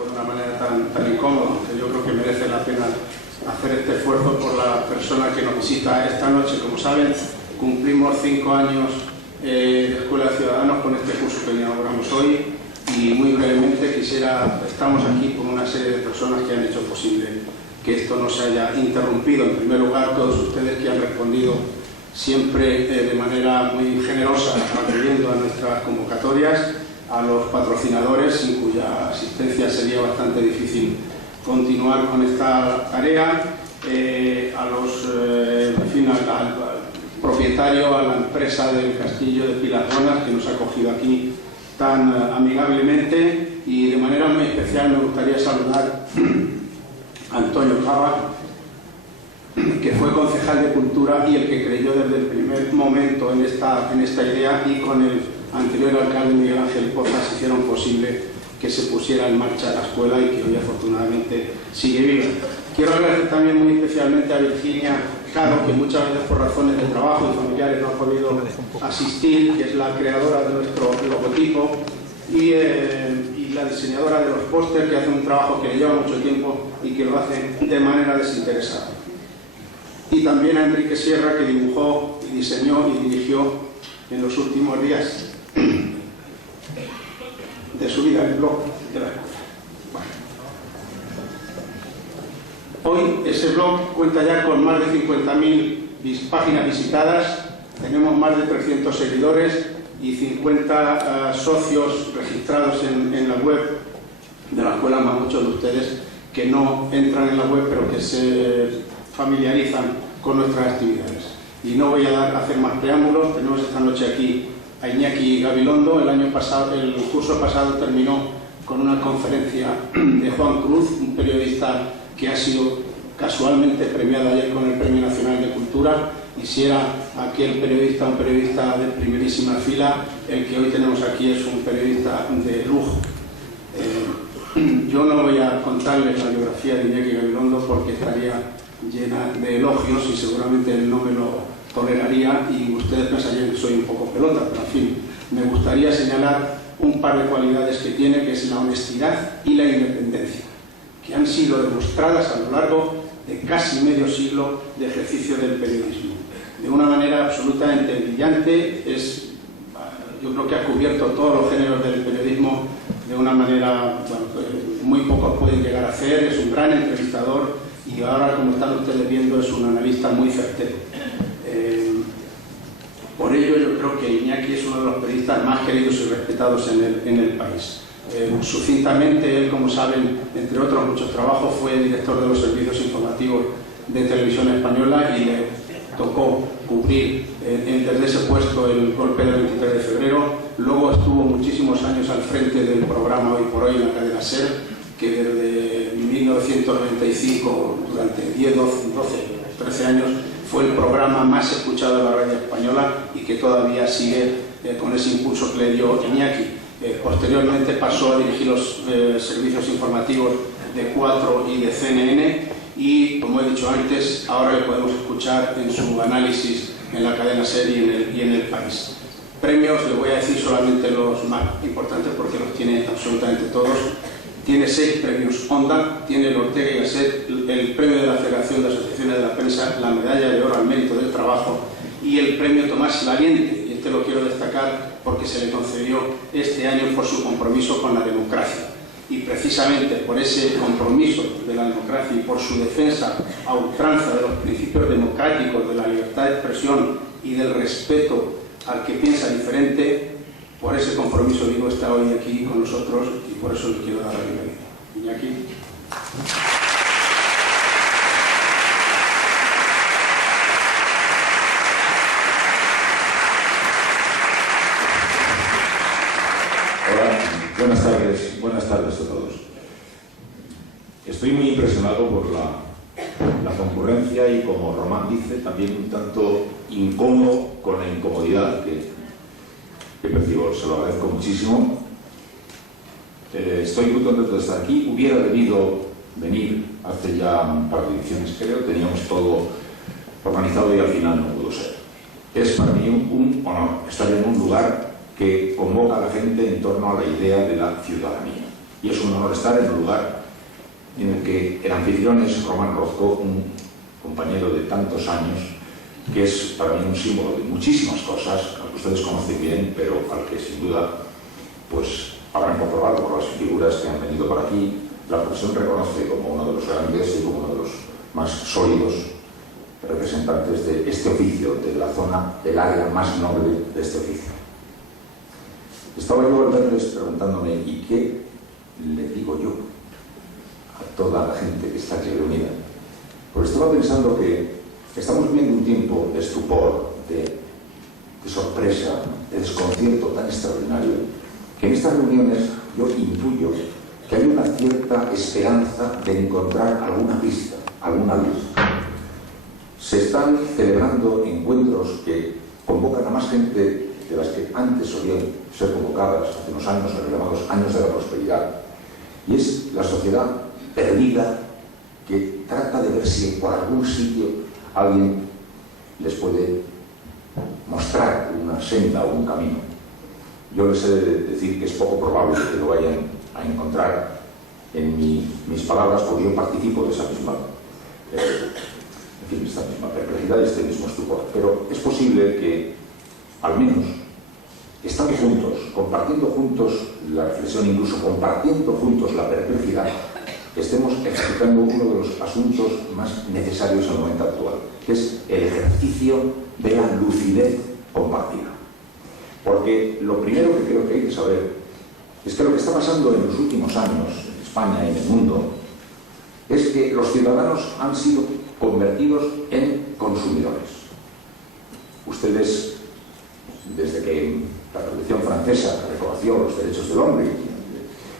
tiempo de una manera tan incómoda, que yo creo que merece la pena hacer este esfuerzo por la persona que nos visita esta noche. Como saben, cumplimos 5 años de Escuela de Ciudadanos con este curso que inauguramos hoy, y muy brevemente estamos aquí por una serie de personas que han hecho posible que esto no se haya interrumpido. En primer lugar, todos ustedes que han respondido siempre de manera muy generosa, acudiendo a nuestras convocatorias, a los patrocinadores, sin cuya asistencia sería bastante difícil continuar con esta tarea, al propietario, a la empresa del Castillo de Pilas-Bonas, que nos ha acogido aquí tan amigablemente, y de manera muy especial me gustaría saludar a Antonio Cava, que fue concejal de Cultura y el que creyó desde el primer momento en esta idea, y con el anterior alcalde Miguel Ángel Pozas hicieron posible que se pusiera en marcha la escuela y que hoy afortunadamente sigue viva. Quiero agradecer también muy especialmente a Virginia Caro, que muchas veces por razones de trabajo y familiares no ha podido asistir, que es la creadora de nuestro logotipo y la diseñadora de los pósters, que hace un trabajo que le lleva mucho tiempo y que lo hace de manera desinteresada. Y también a Enrique Sierra, que dibujó y diseñó y dirigió en los últimos días de su vida el blog de la escuela. Hoy ese blog cuenta ya con más de 50.000 páginas visitadas, tenemos más de 300 seguidores y 50 socios registrados en la web de la escuela, más muchos de ustedes que no entran en la web pero que se familiarizan con nuestras actividades. Y no voy a hacer más preámbulos. Tenemos esta noche aquí a Iñaki Gabilondo. El curso pasado terminó con una conferencia de Juan Cruz, un periodista que ha sido casualmente premiado ayer con el Premio Nacional de Cultura, y si era aquel periodista un periodista de primerísima fila, el que hoy tenemos aquí es un periodista de lujo. Yo no voy a contarles la biografía de Iñaki Gabilondo porque estaría llena de elogios y seguramente él no me lo toleraría, y ustedes pensarían que soy un poco pelota, pero en fin, me gustaría señalar un par de cualidades que tiene, que es la honestidad y la independencia, que han sido demostradas a lo largo de casi medio siglo de ejercicio del periodismo. De una manera absolutamente brillante, yo creo que ha cubierto todos los géneros del periodismo de una manera muy pocos pueden llegar a hacer. Es un gran entrevistador y ahora, como están ustedes viendo, es un analista muy certero. Por ello yo creo que Iñaki es uno de los periodistas más queridos y respetados en el país. Sucintamente, él, como saben, entre otros muchos trabajos, fue director de los servicios informativos de Televisión Española, y le tocó cubrir desde ese puesto el golpe del 23 de febrero. Luego estuvo muchísimos años al frente del programa Hoy por Hoy en la cadena SER, que desde 1995, durante 10, 12, 13 años, fue el programa más escuchado de la radio española, y que todavía sigue con ese impulso que le dio Iñaki. Posteriormente pasó a dirigir los servicios informativos de 4 y de CNN, y, como he dicho antes, ahora le podemos escuchar en su análisis en la cadena SER y en el país. Premios, les voy a decir solamente los más importantes porque los tiene absolutamente todos. Tiene 6 premios Onda, tiene el Ortega y Gasset, el premio de la Federación de Asociaciones de la Prensa, la medalla de oro al mérito del trabajo y el premio Tomás Valiente. Y este lo quiero destacar porque se le concedió este año por su compromiso con la democracia. Y precisamente por ese compromiso de la democracia y por su defensa a ultranza de los principios democráticos, de la libertad de expresión y del respeto al que piensa diferente, por ese compromiso, digo, está hoy aquí con nosotros, y por eso le quiero dar la bienvenida. Iñaki. Hola, buenas tardes a todos. Estoy muy impresionado por la concurrencia y, como Román dice, también un tanto incómodo con la incomodidad que percibo. Se lo agradezco muchísimo. Estoy muy contento de estar aquí. Hubiera debido venir hace ya un par de ediciones, creo. Teníamos todo organizado y al final no pudo ser. Es para mí un honor estar en un lugar que convoca a la gente en torno a la idea de la ciudadanía. y es un honor estar en un lugar en el que el anfitrión es Román Rozco, un compañero de tantos años, que es para mí un símbolo de muchísimas cosas, al que ustedes conocen bien, pero al que sin duda pues habrán comprobado por las figuras que han venido por aquí. La profesión reconoce como uno de los grandes y como uno de los más sólidos representantes de este oficio, de la zona, del área más noble de este oficio. Estaba yo al verles preguntándome, ¿y qué le digo yo a toda la gente que está aquí reunida? Pues estaba pensando que estamos viviendo un tiempo de estupor, de sorpresa, de desconcierto tan extraordinario, que en estas reuniones yo intuyo que hay una cierta esperanza de encontrar alguna pista, alguna luz. Se están celebrando encuentros que convocan a más gente de las que antes solían ser convocadas hace unos años, los llamados años de la prosperidad. Y es la sociedad perdida que trata de ver si por algún sitio alguien les puede mostrar una senda o un camino. Yo les he de decir que es poco probable que lo vayan a encontrar en mis palabras, porque yo participo de esa misma, esta misma perplejidad, este mismo estupor. Pero es posible que, al menos, estando juntos, compartiendo juntos la reflexión, incluso compartiendo juntos la perplejidad, estemos ejecutando uno de los asuntos más necesarios en el momento actual, que es el ejercicio de la lucidez compartida. Porque lo primero que creo que hay que saber es que lo que está pasando en los últimos años en España y en el mundo es que los ciudadanos han sido convertidos en consumidores. Ustedes, desde que la Revolución Francesa reconoció los derechos del hombre,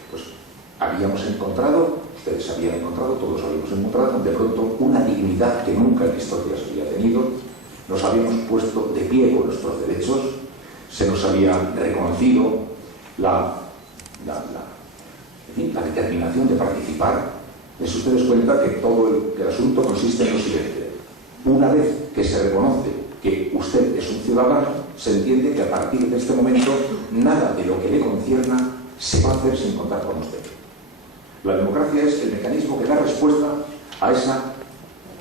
pues habíamos encontrado, ustedes habían encontrado, todos habíamos encontrado de pronto una dignidad que nunca en la historia se había tenido. Nos habíamos puesto de pie con nuestros derechos, se nos había reconocido la determinación de participar. Les ustedes cuenta que todo el asunto consiste en lo siguiente: una vez que se reconoce que usted es un ciudadano, se entiende que a partir de este momento nada de lo que le concierna se va a hacer sin contar con usted. La democracia es el mecanismo que da respuesta a esa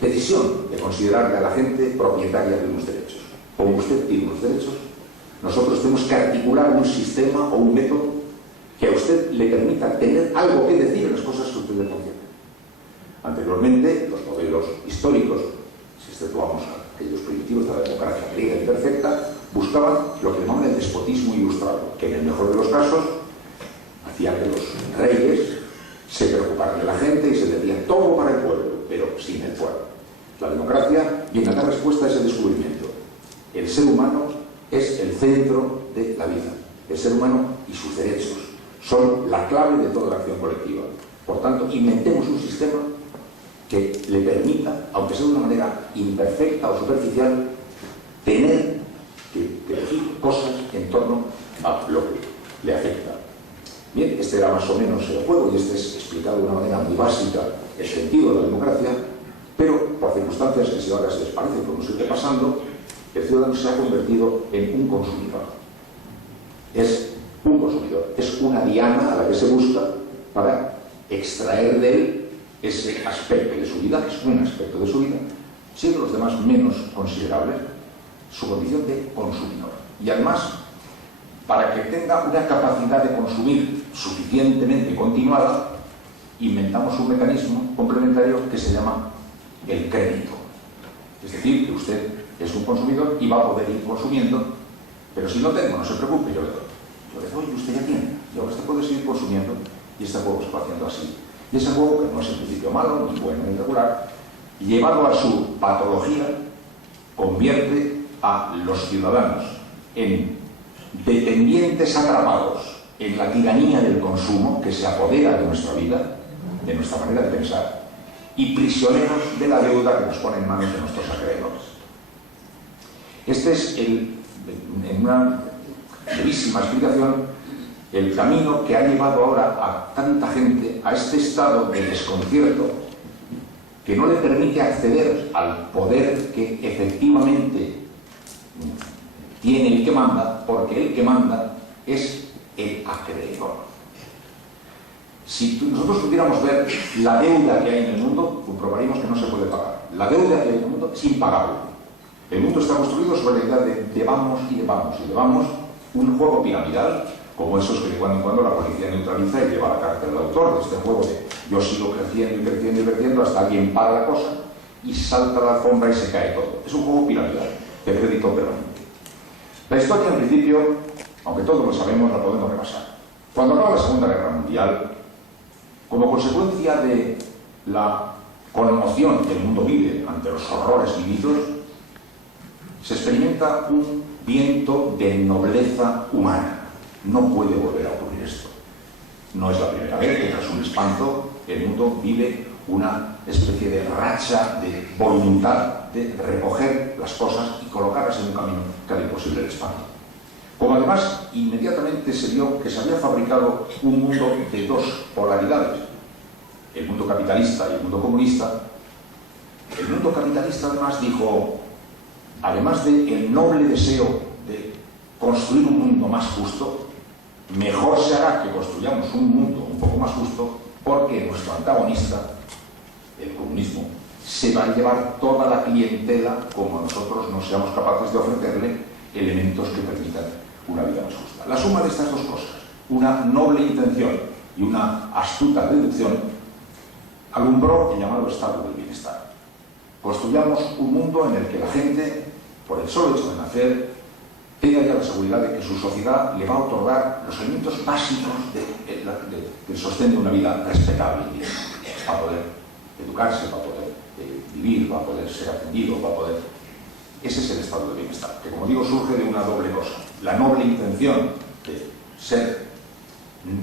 decisión de considerarle a la gente propietaria de unos derechos. Como usted tiene unos derechos, nosotros tenemos que articular un sistema o un método que a usted le permita tener algo que decir en las cosas que a usted le conciernen. Anteriormente, los modelos históricos, si exceptuamos a aquellos primitivos de la democracia griega imperfecta, buscaban lo que llaman el despotismo ilustrado, que en el mejor de los casos hacía que los reyes se preocuparan de la gente y se decía todo para el pueblo, pero sin el pueblo. La democracia viene a dar respuesta a ese descubrimiento. El ser humano es el centro de la vida. El ser humano y sus derechos son la clave de toda la acción colectiva. Por tanto, inventemos un sistema que le permita, aunque sea de una manera imperfecta o superficial, tener que decir cosas en torno a lo que le afecta. Bien, este era más o menos el juego y este es explicado de una manera muy básica el sentido de la democracia, pero por circunstancias que si ahora se les parece como se esté pasando, el ciudadano se ha convertido en un consumidor. Es un consumidor, es una diana a la que se busca para extraer de él ese aspecto de su vida, que es un aspecto de su vida, siendo los demás menos considerables, su condición de consumidor. Y además, para que tenga una capacidad de consumir suficientemente continuada, inventamos un mecanismo complementario que se llama el crédito. Es decir, que usted es un consumidor y va a poder ir consumiendo, pero si no tengo, no se preocupe, yo le doy y usted ya tiene. Y ahora usted puede seguir consumiendo y este juego se va haciendo así. Y ese juego, que no es en principio malo, ni bueno, ni regular, llevado a su patología, convierte a los ciudadanos en dependientes atrapados en la tiranía del consumo que se apodera de nuestra vida, de nuestra manera de pensar, y prisioneros de la deuda que nos pone en manos de nuestros acreedores. Este es, en una brevísima explicación, el camino que ha llevado ahora a tanta gente a este estado de desconcierto que no le permite acceder al poder que efectivamente tiene el que manda, porque el que manda es el acreedor. Si nosotros pudiéramos ver la deuda que hay en el mundo, comprobaríamos que no se puede pagar. La deuda que hay en el mundo es impagable. El mundo está construido sobre la idea de debamos y debamos y debamos, un juego piramidal, como esos que de cuando en cuando la policía neutraliza y lleva a la cárcel al autor de este juego de yo sigo creciendo y creciendo y creciendo hasta alguien para la cosa y salta la alfombra y se cae todo. Es un juego piramidal de crédito permanente. La historia, en principio, aunque todos lo sabemos, la podemos repasar. Cuando acaba la Segunda Guerra Mundial, como consecuencia de la conmoción que el mundo vive ante los horrores vividos, se experimenta un viento de nobleza humana. No puede volver a ocurrir esto. No es la primera vez que tras un espanto el mundo vive una especie de racha de voluntad de recoger las cosas y colocarlas en un camino que haría posible el espanto. Como además inmediatamente se vio que se había fabricado un mundo de dos polaridades, el mundo capitalista y el mundo comunista, el mundo capitalista además dijo, además del noble deseo de construir un mundo más justo, mejor se hará que construyamos un mundo un poco más justo porque nuestro antagonista, el comunismo, se va a llevar toda la clientela como nosotros no seamos capaces de ofrecerle elementos que permitan una vida más justa. La suma de estas dos cosas, una noble intención y una astuta deducción, alumbró el llamado estado del bienestar. Construyamos un mundo en el que la gente, por el solo hecho de nacer, tenga ya la seguridad de que su sociedad le va a otorgar los elementos básicos del sostén de una vida respetable y digna, para poder educarse, para poder vivir, para poder ser atendido, para poder... Ese es el estado de bienestar, que como digo surge de una doble cosa. La noble intención de ser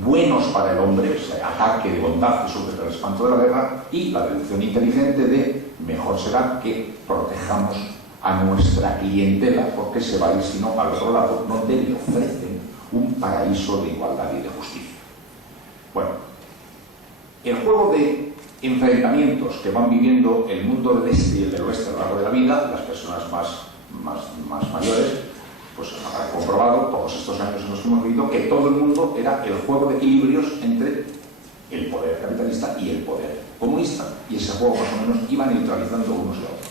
buenos para el hombre, ese ataque de bondad que surge del espanto de la guerra, y la deducción inteligente de mejor será que protejamos a nuestra clientela porque se va a ir sino al otro lado donde le ofrecen un paraíso de igualdad y de justicia. Bueno, el juego de enfrentamientos que van viviendo el mundo del este y el del oeste a lo largo de la vida, las personas más mayores, pues habrán comprobado todos estos años en los que hemos vivido que todo el mundo era el juego de equilibrios entre el poder capitalista y el poder comunista, y ese juego más o menos iba neutralizando unos y otros.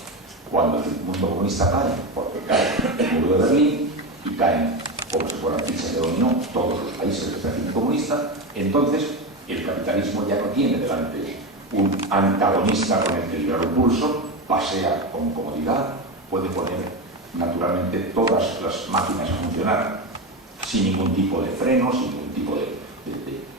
Cuando el mundo comunista cae, porque cae el muro de Berlín y caen, como si fueran fichas de dominó, todos los países del régimen comunista, entonces el capitalismo ya no tiene delante un antagonista con el que librar un pulso, pasea con comodidad, puede poner naturalmente todas las máquinas a funcionar sin ningún tipo de freno, sin ningún tipo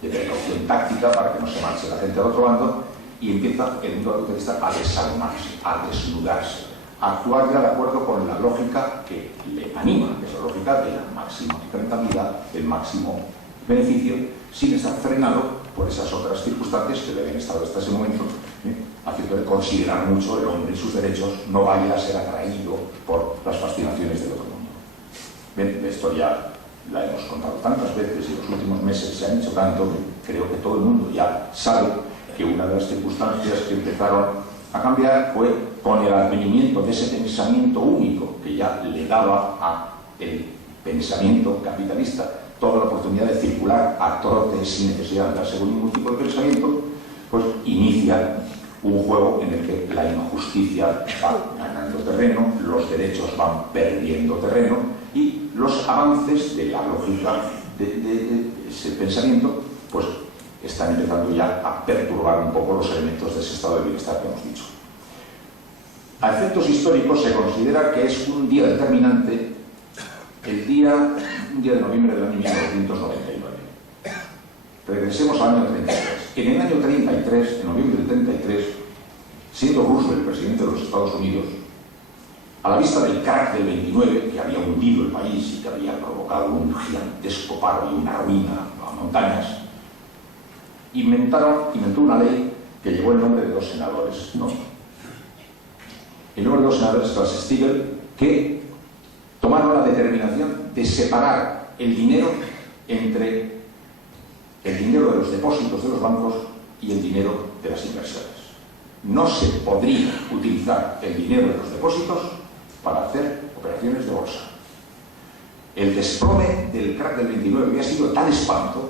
de precaución táctica para que no se marche la gente al otro bando, y empieza el mundo capitalista a desarmarse, a desnudarse, a actuar ya de acuerdo con la lógica que le anima, que es la lógica de la máxima rentabilidad, del máximo beneficio, sin estar frenado por esas otras circunstancias que le habían estado hasta ese momento, haciéndole considerar mucho el hombre y sus derechos, no vaya a ser atraído por las fascinaciones del otro mundo. Bien, la historia la hemos contado tantas veces y en los últimos meses se han hecho tanto que creo que todo el mundo ya sabe que una de las circunstancias que empezaron a cambiar fue con el advenimiento de ese pensamiento único que ya le daba al pensamiento capitalista toda la oportunidad de circular a trote sin necesidad de darse ningún tipo de pensamiento, pues inicia un juego en el que la injusticia va ganando terreno, los derechos van perdiendo terreno y los avances de la lógica de ese pensamiento pues están empezando ya a perturbar un poco los elementos de ese estado de bienestar que hemos dicho. A efectos históricos se considera que es un día determinante un día de noviembre del año 1999. Regresemos al año 33. En el año 33, en noviembre del 33, siendo Roosevelt presidente de los Estados Unidos, a la vista del crack del 29, que había hundido el país y que había provocado un gigantesco paro y una ruina a montañas, inventó una ley que llevó el nombre de dos senadores, ¿no? El nombre de dos senadores, Glass-Steagall, que tomaron la determinación de separar el dinero entre el dinero de los depósitos de los bancos y el dinero de las inversiones. No se podría utilizar el dinero de los depósitos para hacer operaciones de bolsa. El desplome del crack del 29 había sido tan espanto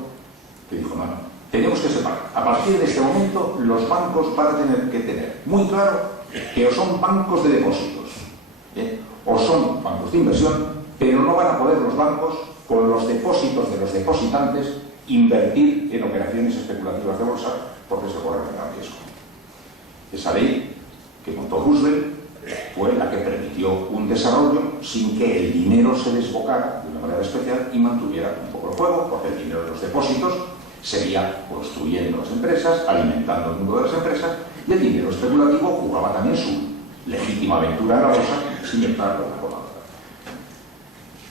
que dijo, no, Tenemos que separar. A partir de este momento, los bancos van a tener que tener muy claro que o son bancos de depósitos, o son bancos de inversión, pero no van a poder los bancos, con los depósitos de los depositantes, invertir en operaciones especulativas de bolsa, porque se corre un gran riesgo. Esa ley que montó Roosevelt fue la que permitió un desarrollo sin que el dinero se desbocara de una manera especial y mantuviera un poco el juego, porque el dinero de los depósitos seguía construyendo las empresas, alimentando el mundo de las empresas, y el dinero especulativo jugaba también su legítima aventura en la bolsa sin entrar una con la otra.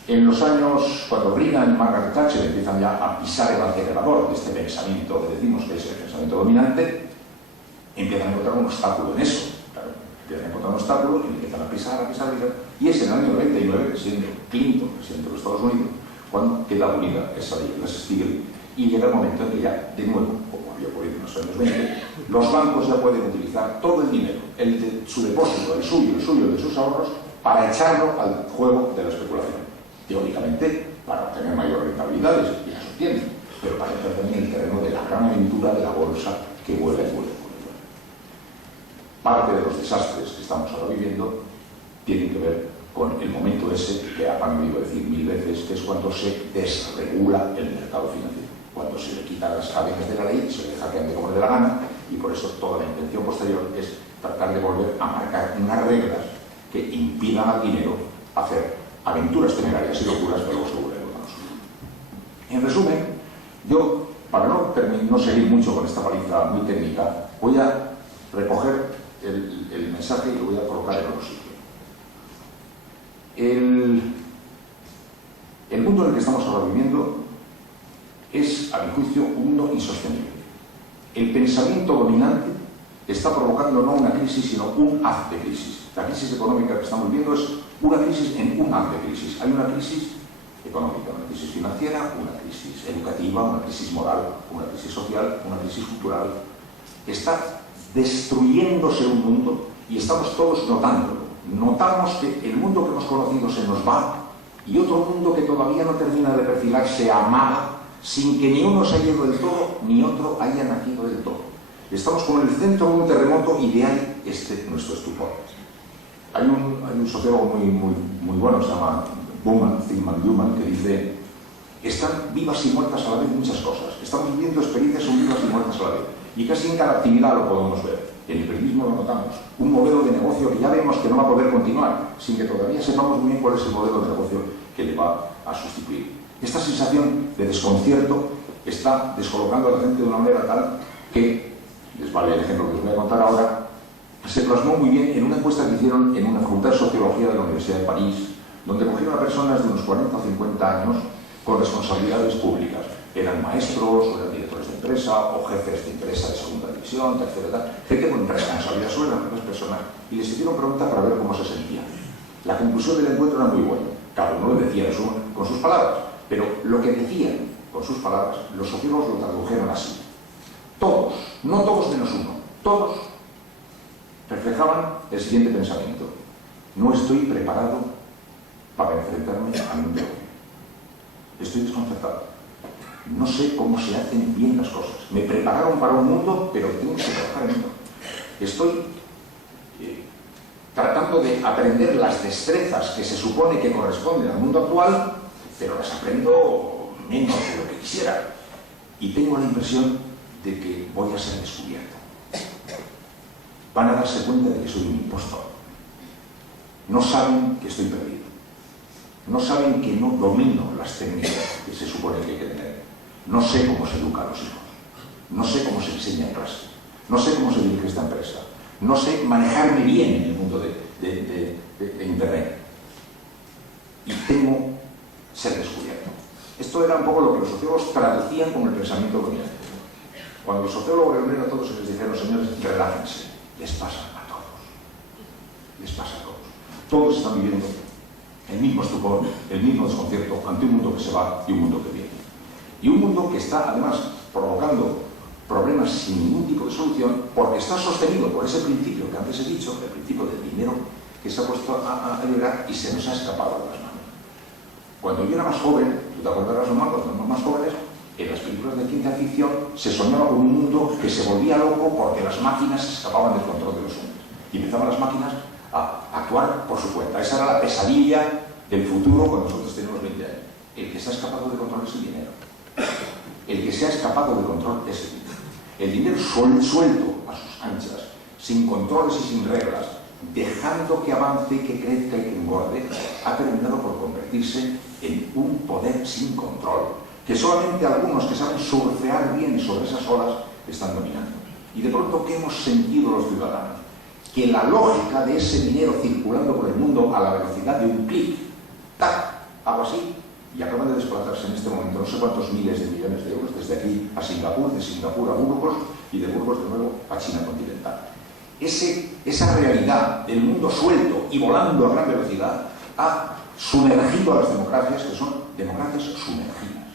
En los años, cuando Reagan y Margaret Thatcher empiezan ya a pisar el acelerador de este pensamiento que decimos que es el pensamiento dominante, empiezan a encontrar un obstáculo en eso. Claro, empiezan a encontrar un obstáculo y empiezan a pisar, y es en el año 99, siendo Clinton presidente de los Estados Unidos, cuando queda abolida esa ley, la Stiglitz, y llega el momento en que ya, de nuevo, como había ocurrido en los años 20, los bancos ya pueden utilizar todo el dinero, el de su depósito, el suyo, de sus ahorros, para echarlo al juego de la especulación. Teóricamente, para obtener mayores rentabilidades, y las obtienen, pero para entrar también en el terreno de la gran aventura de la bolsa que vuela y vuela. Parte de los desastres que estamos ahora viviendo tienen que ver con el momento ese que han oído decir 1000 veces, que es cuando se desregula el mercado financiero, cuando se le quita las cadenas de la ley, se le deja que ande como le dé la gana, y por eso toda la intención posterior es tratar de volver a marcar unas reglas que impidan al dinero hacer aventuras temerarias y locuras que luego se vuelven locos. En resumen, yo, para no seguir mucho con esta paliza muy técnica, voy a recoger el mensaje y lo voy a colocar en otro sitio. El mundo en el que estamos ahora viviendo es, a mi juicio, un mundo insostenible. El pensamiento dominante está provocando no una crisis, sino un haz de crisis. La crisis económica que estamos viendo es una crisis en un haz de crisis. Hay una crisis económica, una crisis financiera, una crisis educativa, una crisis moral, una crisis social, una crisis cultural. Está destruyéndose un mundo y estamos todos notándolo. Notamos que el mundo que hemos conocido se nos va y otro mundo que todavía no termina de perfilarse amaga sin que ni uno se haya ido del todo ni otro haya nacido del todo. Estamos como en el centro de un terremoto ideal, nuestro estupor. Hay un sociólogo muy bueno, se llama Zygmunt Bauman, que dice: están vivas y muertas a la vez muchas cosas. Estamos viviendo experiencias son vivas y muertas a la vez. Y casi en cada actividad lo podemos ver. En el periodismo lo notamos. Un modelo de negocio que ya vemos que no va a poder continuar, sin que todavía sepamos muy bien cuál es el modelo de negocio que le va a sustituir. Esta sensación de desconcierto está descolocando a la gente de una manera tal que, les vale el ejemplo que os voy a contar ahora, se plasmó muy bien en una encuesta que hicieron en una facultad de Sociología de la Universidad de París, donde cogieron a personas de unos 40 o 50 años con responsabilidades públicas. Eran maestros, o eran directores de empresa, o jefes de empresa de segunda división, tercera, gente con responsabilidad sobre las personas, y les hicieron preguntas para ver cómo se sentían. La conclusión del encuentro era muy buena. Cada uno lo decía con sus palabras, pero lo que decían con sus palabras, los sociólogos lo tradujeron así. Todos, no todos menos uno, todos reflejaban el siguiente pensamiento: no estoy preparado para enfrentarme a un mundo. Estoy desconcertado. No sé cómo se hacen bien las cosas. Me prepararon para un mundo, pero tengo que trabajar en ello. Estoy tratando de aprender las destrezas que se supone que corresponden al mundo actual, pero las aprendo menos de lo que quisiera. Y tengo la impresión de que voy a ser descubierto. Van a darse cuenta de que soy un impostor. No saben que estoy perdido. No saben que no domino las técnicas que se supone que hay que tener. No sé cómo se educa a los hijos. No sé cómo se enseña en clase. No sé cómo se dirige esta empresa. No sé manejarme bien en el mundo de Internet. Y temo ser descubierto. Esto era un poco lo que los sociólogos traducían como el pensamiento dominante. Cuando los sociólogos reunieron a todos y les dijeron: señores, relájense. Les pasa a todos. Les pasa a todos. Todos están viviendo el mismo estupor, el mismo desconcierto ante un mundo que se va y un mundo que viene. Y un mundo que está, además, provocando problemas sin ningún tipo de solución, porque está sostenido por ese principio que antes he dicho, el principio del dinero, que se ha puesto a llegar y se nos ha escapado de las manos. Cuando yo era más joven, tú te acordarás, Román, cuando éramos más jóvenes, en las películas de ciencia ficción se soñaba con un mundo que se volvía loco porque las máquinas escapaban del control de los hombres. Y empezaban las máquinas a actuar por su cuenta. Esa era la pesadilla del futuro cuando nosotros tenemos 20 años. El que se ha escapado de control es el dinero. El que se ha escapado de control es el dinero. El dinero suelto a sus anchas, sin controles y sin reglas, dejando que avance, que crezca y que engorde, ha terminado por convertirse en un poder sin control, que solamente algunos que saben surfear bien sobre esas olas están dominando. Y de pronto, ¿qué hemos sentido los ciudadanos? Que la lógica de ese dinero circulando por el mundo a la velocidad de un clic, ¡tac!, algo así, y acaban de desplazarse en este momento no sé cuántos miles de millones de euros desde aquí a Singapur, de Singapur a Burgos y de Burgos de nuevo a China continental. Esa realidad del mundo suelto y volando a gran velocidad ha sumergido a las democracias, que son democracias sumergidas.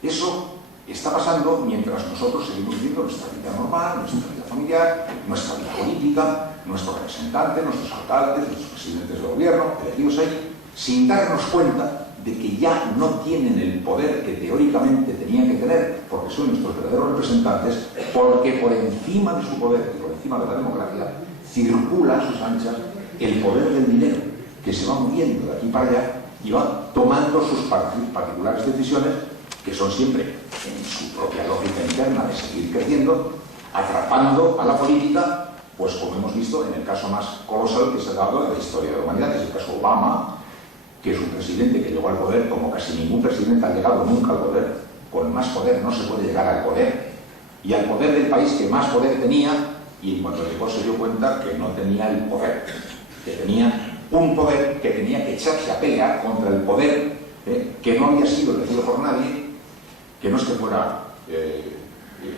Eso está pasando mientras nosotros seguimos viviendo nuestra vida normal, nuestra vida familiar, nuestra vida política, nuestros representantes, nuestros alcaldes, nuestros presidentes de gobierno, elegidos ahí, sin darnos cuenta de que ya no tienen el poder que teóricamente tenían que tener, porque son nuestros verdaderos representantes, porque por encima de su poder y por encima de la democracia circula a sus anchas el poder del dinero, que se va moviendo de aquí para allá y va tomando sus particulares decisiones, que son siempre en su propia lógica interna de seguir creciendo, atrapando a la política, pues como hemos visto en el caso más colosal que se ha dado en la historia de la humanidad, que es el caso Obama, que es un presidente que llegó al poder como casi ningún presidente ha llegado nunca al poder. Con más poder no se puede llegar al poder. Y al poder del país que más poder tenía, y en cuanto llegó se dio cuenta que no tenía el poder, que tenía un poder que tenía que echarse a pelear contra el poder que no había sido elegido por nadie, que no es que fuera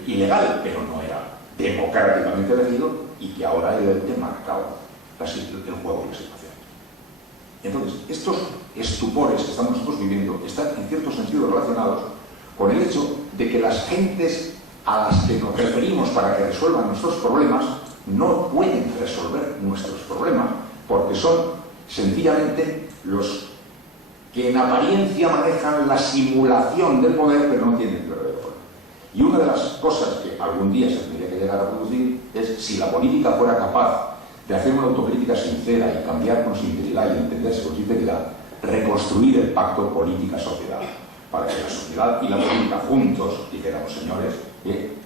ilegal, pero no era democráticamente elegido, y que ahora era el que marcaba el juego y la situación. Entonces, estos estupores que estamos nosotros viviendo están en cierto sentido relacionados con el hecho de que las gentes a las que nos referimos para que resuelvan nuestros problemas no pueden resolver nuestros problemas, porque son sencillamente los que en apariencia manejan la simulación del poder, pero no tienen el verdadero poder. Y una de las cosas que algún día se tendría que llegar a producir es si la política fuera capaz de hacer una autocrítica sincera y cambiar con sinceridad y entenderse con sinceridad, reconstruir el pacto política-sociedad, para que la sociedad y la política juntos dijéramos, señores,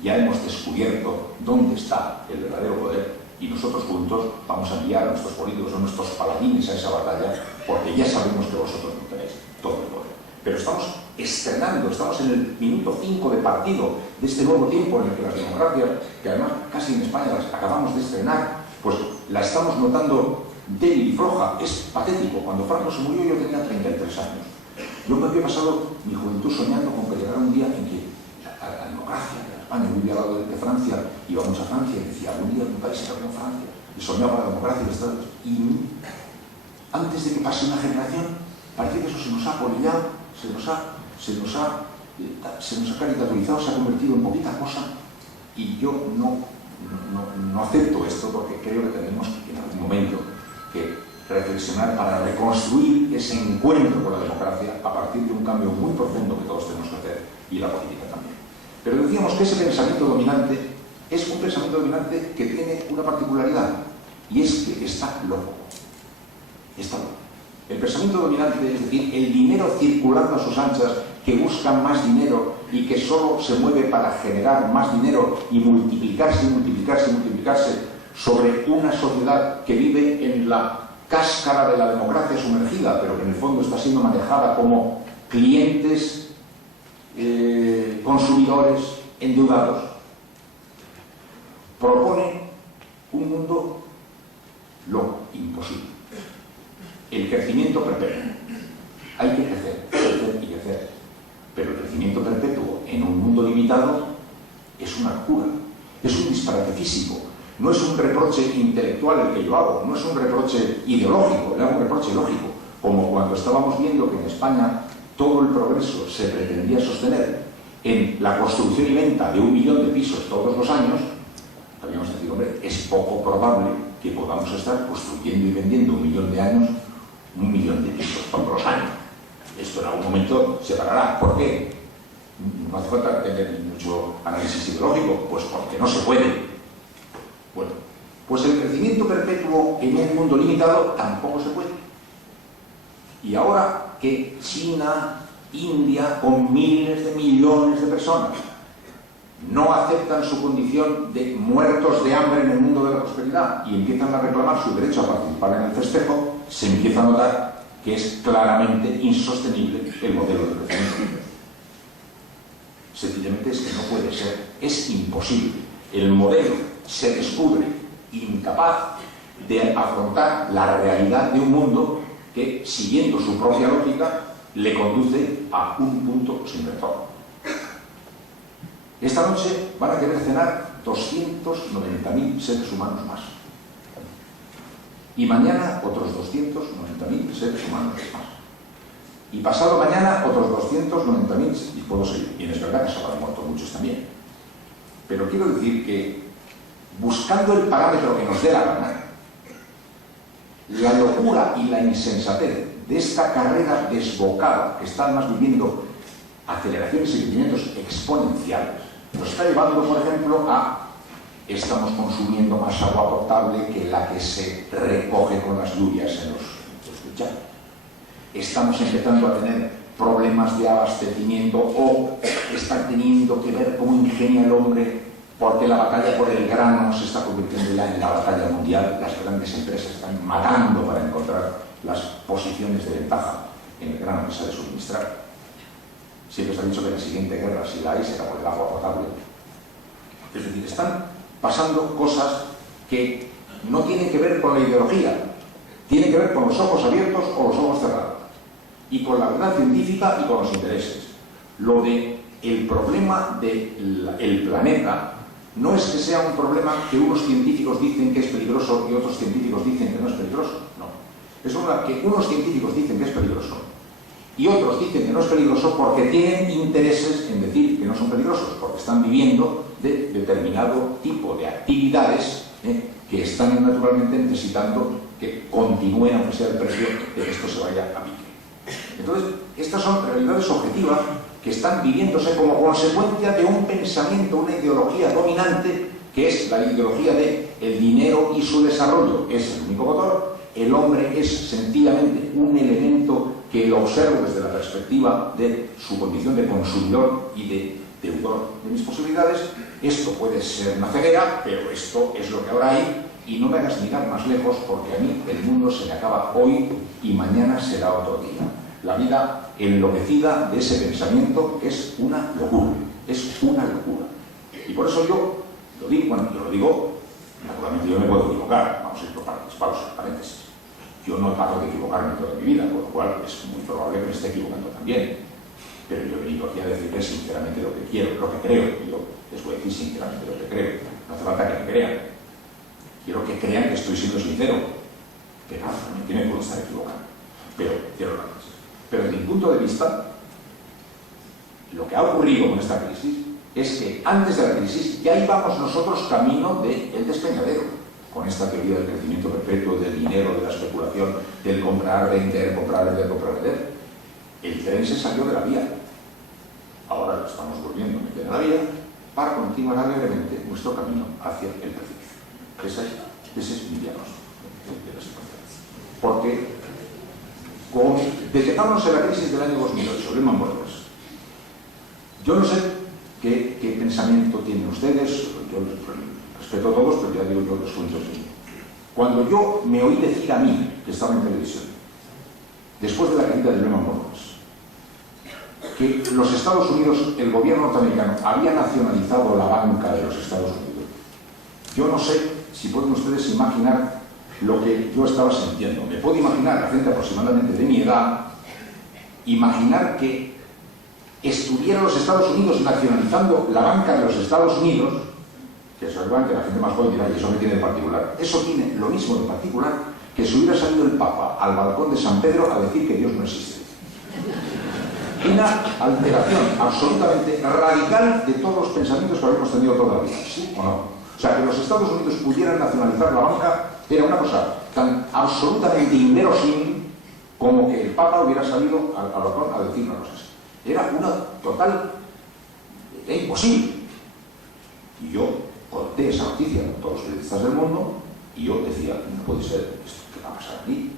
ya hemos descubierto dónde está el verdadero poder y nosotros juntos vamos a enviar a nuestros políticos, a nuestros paladines a esa batalla, porque ya sabemos que vosotros no tenéis todo el poder. Pero estamos estrenando, estamos en el minuto 5 de partido de este nuevo tiempo en el que las democracias, que además casi en España las acabamos de estrenar, pues la estamos notando débil y floja. Es patético. Cuando Franco se murió yo tenía 33 años. Yo me había pasado mi juventud soñando con que llegara un día en que la democracia de España, yo vivía al lado de Francia, íbamos a Francia y decía, algún día un país se abrió en Francia, y soñaba la democracia de Estados Unidos. Y antes de que pase una generación, parece que eso se nos ha apolillado, se nos ha caricaturizado, se ha convertido en poquita cosa, y yo no acepto esto, porque creo que tenemos en algún momento que reflexionar para reconstruir ese encuentro con la democracia a partir de un cambio muy profundo que todos tenemos que hacer, y la política también. Pero decíamos que ese pensamiento dominante es un pensamiento dominante que tiene una particularidad, y es que está loco. Está loco. El pensamiento dominante, es decir, el dinero circulando a sus anchas, que buscan más dinero y que solo se mueve para generar más dinero y multiplicarse, multiplicarse, multiplicarse sobre una sociedad que vive en la cáscara de la democracia sumergida, pero que en el fondo está siendo manejada como clientes, consumidores, endeudados, propone un mundo loco, imposible. El crecimiento perpetuo. Hay que crecer, crecer y crecer. Pero el crecimiento perpetuo en un mundo limitado es una locura, es un disparate físico. No es un reproche intelectual el que yo hago, no es un reproche ideológico, es un reproche lógico. Como cuando estábamos viendo que en España todo el progreso se pretendía sostener en la construcción y venta de 1 millón de pisos todos los años, habíamos decir, hombre, es poco probable que podamos estar construyendo y vendiendo 1 millón de años, 1 millón de pisos todos los años. Esto en algún momento se parará. ¿Por qué? No hace falta tener mucho análisis ideológico, pues porque no se puede. Bueno, pues el crecimiento perpetuo en un mundo limitado tampoco se puede. Y ahora que China, India, con miles de millones de personas, no aceptan su condición de muertos de hambre en el mundo de la prosperidad y empiezan a reclamar su derecho a participar en el festejo, se empieza a notar que es claramente insostenible el modelo de crecimiento. Sencillamente es que no puede ser, es imposible. El modelo se descubre incapaz de afrontar la realidad de un mundo que, siguiendo su propia lógica, le conduce a un punto sin retorno. Esta noche van a querer cenar 290.000 seres humanos más. Y mañana otros 290.000 seres humanos más. Y pasado mañana otros 290.000, y puedo seguir. Y es verdad que se habrán muerto muchos también. Pero quiero decir que, buscando el parámetro que nos dé la gana, la locura y la insensatez de esta carrera desbocada que están más viviendo aceleraciones y crecimientos exponenciales, nos está llevando, por ejemplo, a estamos consumiendo más agua potable que la que se recoge con las lluvias en los llanos. Estamos empezando a tener problemas de abastecimiento o están teniendo que ver cómo ingenia el hombre, porque la batalla por el grano se está convirtiendo ya en la batalla mundial. Las grandes empresas están matando para encontrar las posiciones de ventaja en el grano que se ha de suministrar. Siempre se ha dicho que la siguiente guerra, si la hay, será por el agua potable. Es decir, están pasando cosas que no tienen que ver con la ideología, tienen que ver con los ojos abiertos o los ojos cerrados, y con la verdad científica y con los intereses. Lo de el problema del planeta no es que sea un problema que unos científicos dicen que es peligroso y otros científicos dicen que no es peligroso. No. Es una que unos científicos dicen que es peligroso y otros dicen que no es peligroso porque tienen intereses en decir que no son peligrosos, porque están viviendo de determinado tipo de actividades que están naturalmente necesitando que continúen, aunque sea el precio de que esto se vaya a pique. Entonces, estas son realidades objetivas que están viviéndose como consecuencia de un pensamiento, una ideología dominante, que es la ideología de el dinero y su desarrollo es el único motor, el hombre es sencillamente un elemento que lo observo desde la perspectiva de su condición de consumidor y de deudor de mis posibilidades. Esto puede ser una ceguera, pero esto es lo que ahora hay, y no me hagas mirar más lejos, porque a mí el mundo se me acaba hoy y mañana será otro día. La vida enloquecida de ese pensamiento es una locura, es una locura. Y por eso yo lo digo, bueno, yo lo digo, naturalmente yo me puedo equivocar, vamos a ir por partes, pausa, paréntesis. Yo no paro de equivocarme toda mi vida, por lo cual es muy probable que me esté equivocando también. Pero yo he venido aquí a decirles sinceramente lo que quiero, lo que creo. Yo les voy a decir sinceramente lo que creo. No hace falta que me crean. Quiero que crean que estoy siendo sincero. Pero también me puedo estar equivocando. Pero cierro la crisis. Pero desde mi punto de vista, lo que ha ocurrido con esta crisis es que antes de la crisis ya íbamos nosotros camino del despeñadero, con esta teoría del crecimiento perpetuo, del dinero, de la especulación, del comprar, vender, comprar, vender, comprar, vender. El tren se salió de la vía. Ahora lo estamos volviendo a meter en la vía para continuar alegremente nuestro camino hacia el precipicio. Ese es mi diagnóstico. Porque detectámonos en la crisis del año 2008, Lehman Brothers. Yo no sé qué pensamiento tienen ustedes, yo respeto a todos, pero ya digo yo los cuentos de mí. Cuando yo me oí decir a mí, que estaba en televisión, después de la caída de Lehman Brothers, que los Estados Unidos, el gobierno norteamericano, había nacionalizado la banca de los Estados Unidos, yo no sé si pueden ustedes imaginar lo que yo estaba sintiendo. Me puedo imaginar, a gente aproximadamente de mi edad, imaginar que estuvieran los Estados Unidos nacionalizando la banca de los Estados Unidos, que seguramente la gente más joven dirá, y eso me tiene de particular. Eso tiene lo mismo de particular que si hubiera salido el Papa al balcón de San Pedro a decir que Dios no existe. Una alteración absolutamente radical de todos los pensamientos que habíamos tenido toda la vida, ¿sí o no? O sea, que los Estados Unidos pudieran nacionalizar la banca era una cosa tan absolutamente inverosímil como que el Papa hubiera salido al balcón a decirnos eso. Era una total era imposible. Y yo conté esa noticia a todos los periodistas del mundo y yo decía, no puede ser, ¿esto qué va a pasar aquí?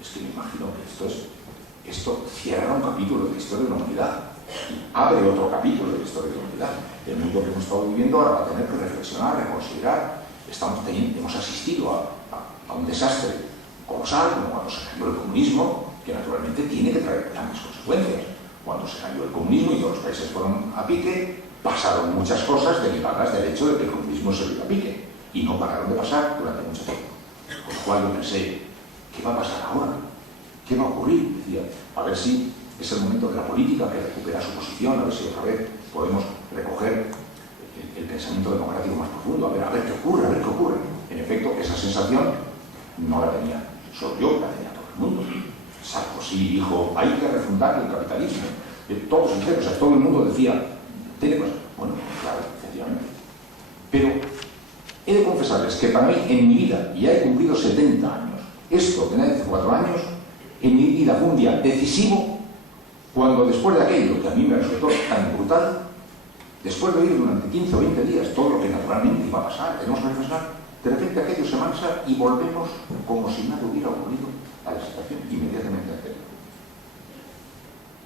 Es que me imagino que esto cierra un capítulo de la historia de la humanidad y abre otro capítulo de la historia de la humanidad. El mundo que hemos estado viviendo ahora va a tener que reflexionar, reconsiderar. Hemos asistido a un desastre colosal, como cuando se cayó el comunismo, que naturalmente tiene que traer grandes consecuencias. Cuando se cayó el comunismo y todos los países fueron a pique, pasaron muchas cosas derivadas del hecho de que el comunismo se vio a pique y no pararon de pasar durante mucho tiempo. Con lo cual yo pensé, ¿qué va a pasar ahora? ¿Qué va a ocurrir? Decía, a ver si es el momento de la política que recupera su posición, a ver si otra vez podemos recoger el pensamiento democrático más profundo, a ver qué ocurre, a ver qué ocurre. En efecto, esa sensación no la tenía solo yo, la tenía todo el mundo. Sarkozy dijo, hay que refundar el capitalismo. Todos enteros, o sea, todo el mundo decía, tiene cosas. Bueno, claro, efectivamente. Pero he de confesarles que para mí, en mi vida, y ya he cumplido 70 años, esto de hace 4 años, en mi vida fue un día decisivo, cuando después de aquello que a mí me resultó tan brutal, después de oír durante 15 o 20 días todo lo que naturalmente iba a pasar, tenemos que reflexionar, de repente aquello se mancha y volvemos como si nada hubiera ocurrido a la situación inmediatamente anterior.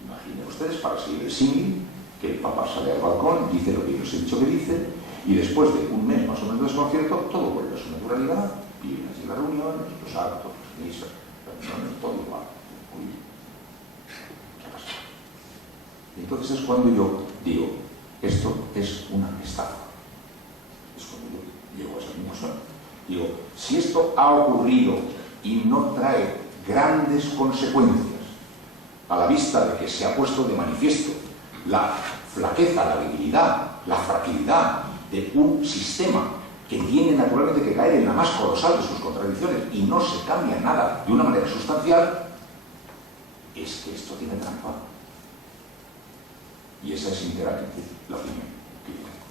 Imaginen ustedes, para seguir el símil, que el Papa sale al balcón, dice lo que yo os he dicho que dice, y después de un mes más o menos de desconcierto, todo vuelve a su naturalidad, vienen así las reuniones, los actos, las misas, las reuniones, todo igual. ¿Qué ha pasado? Y entonces es cuando yo digo, esto es una estafa. Es cuando yo llego a esa conclusión. Digo, si esto ha ocurrido y no trae grandes consecuencias a la vista de que se ha puesto de manifiesto la flaqueza, la debilidad, la fragilidad de un sistema que tiene naturalmente que caer en la más colosal de sus contradicciones y no se cambia nada de una manera sustancial, es que esto tiene trampa. Y esa es sinceramente la opinión que yo tengo.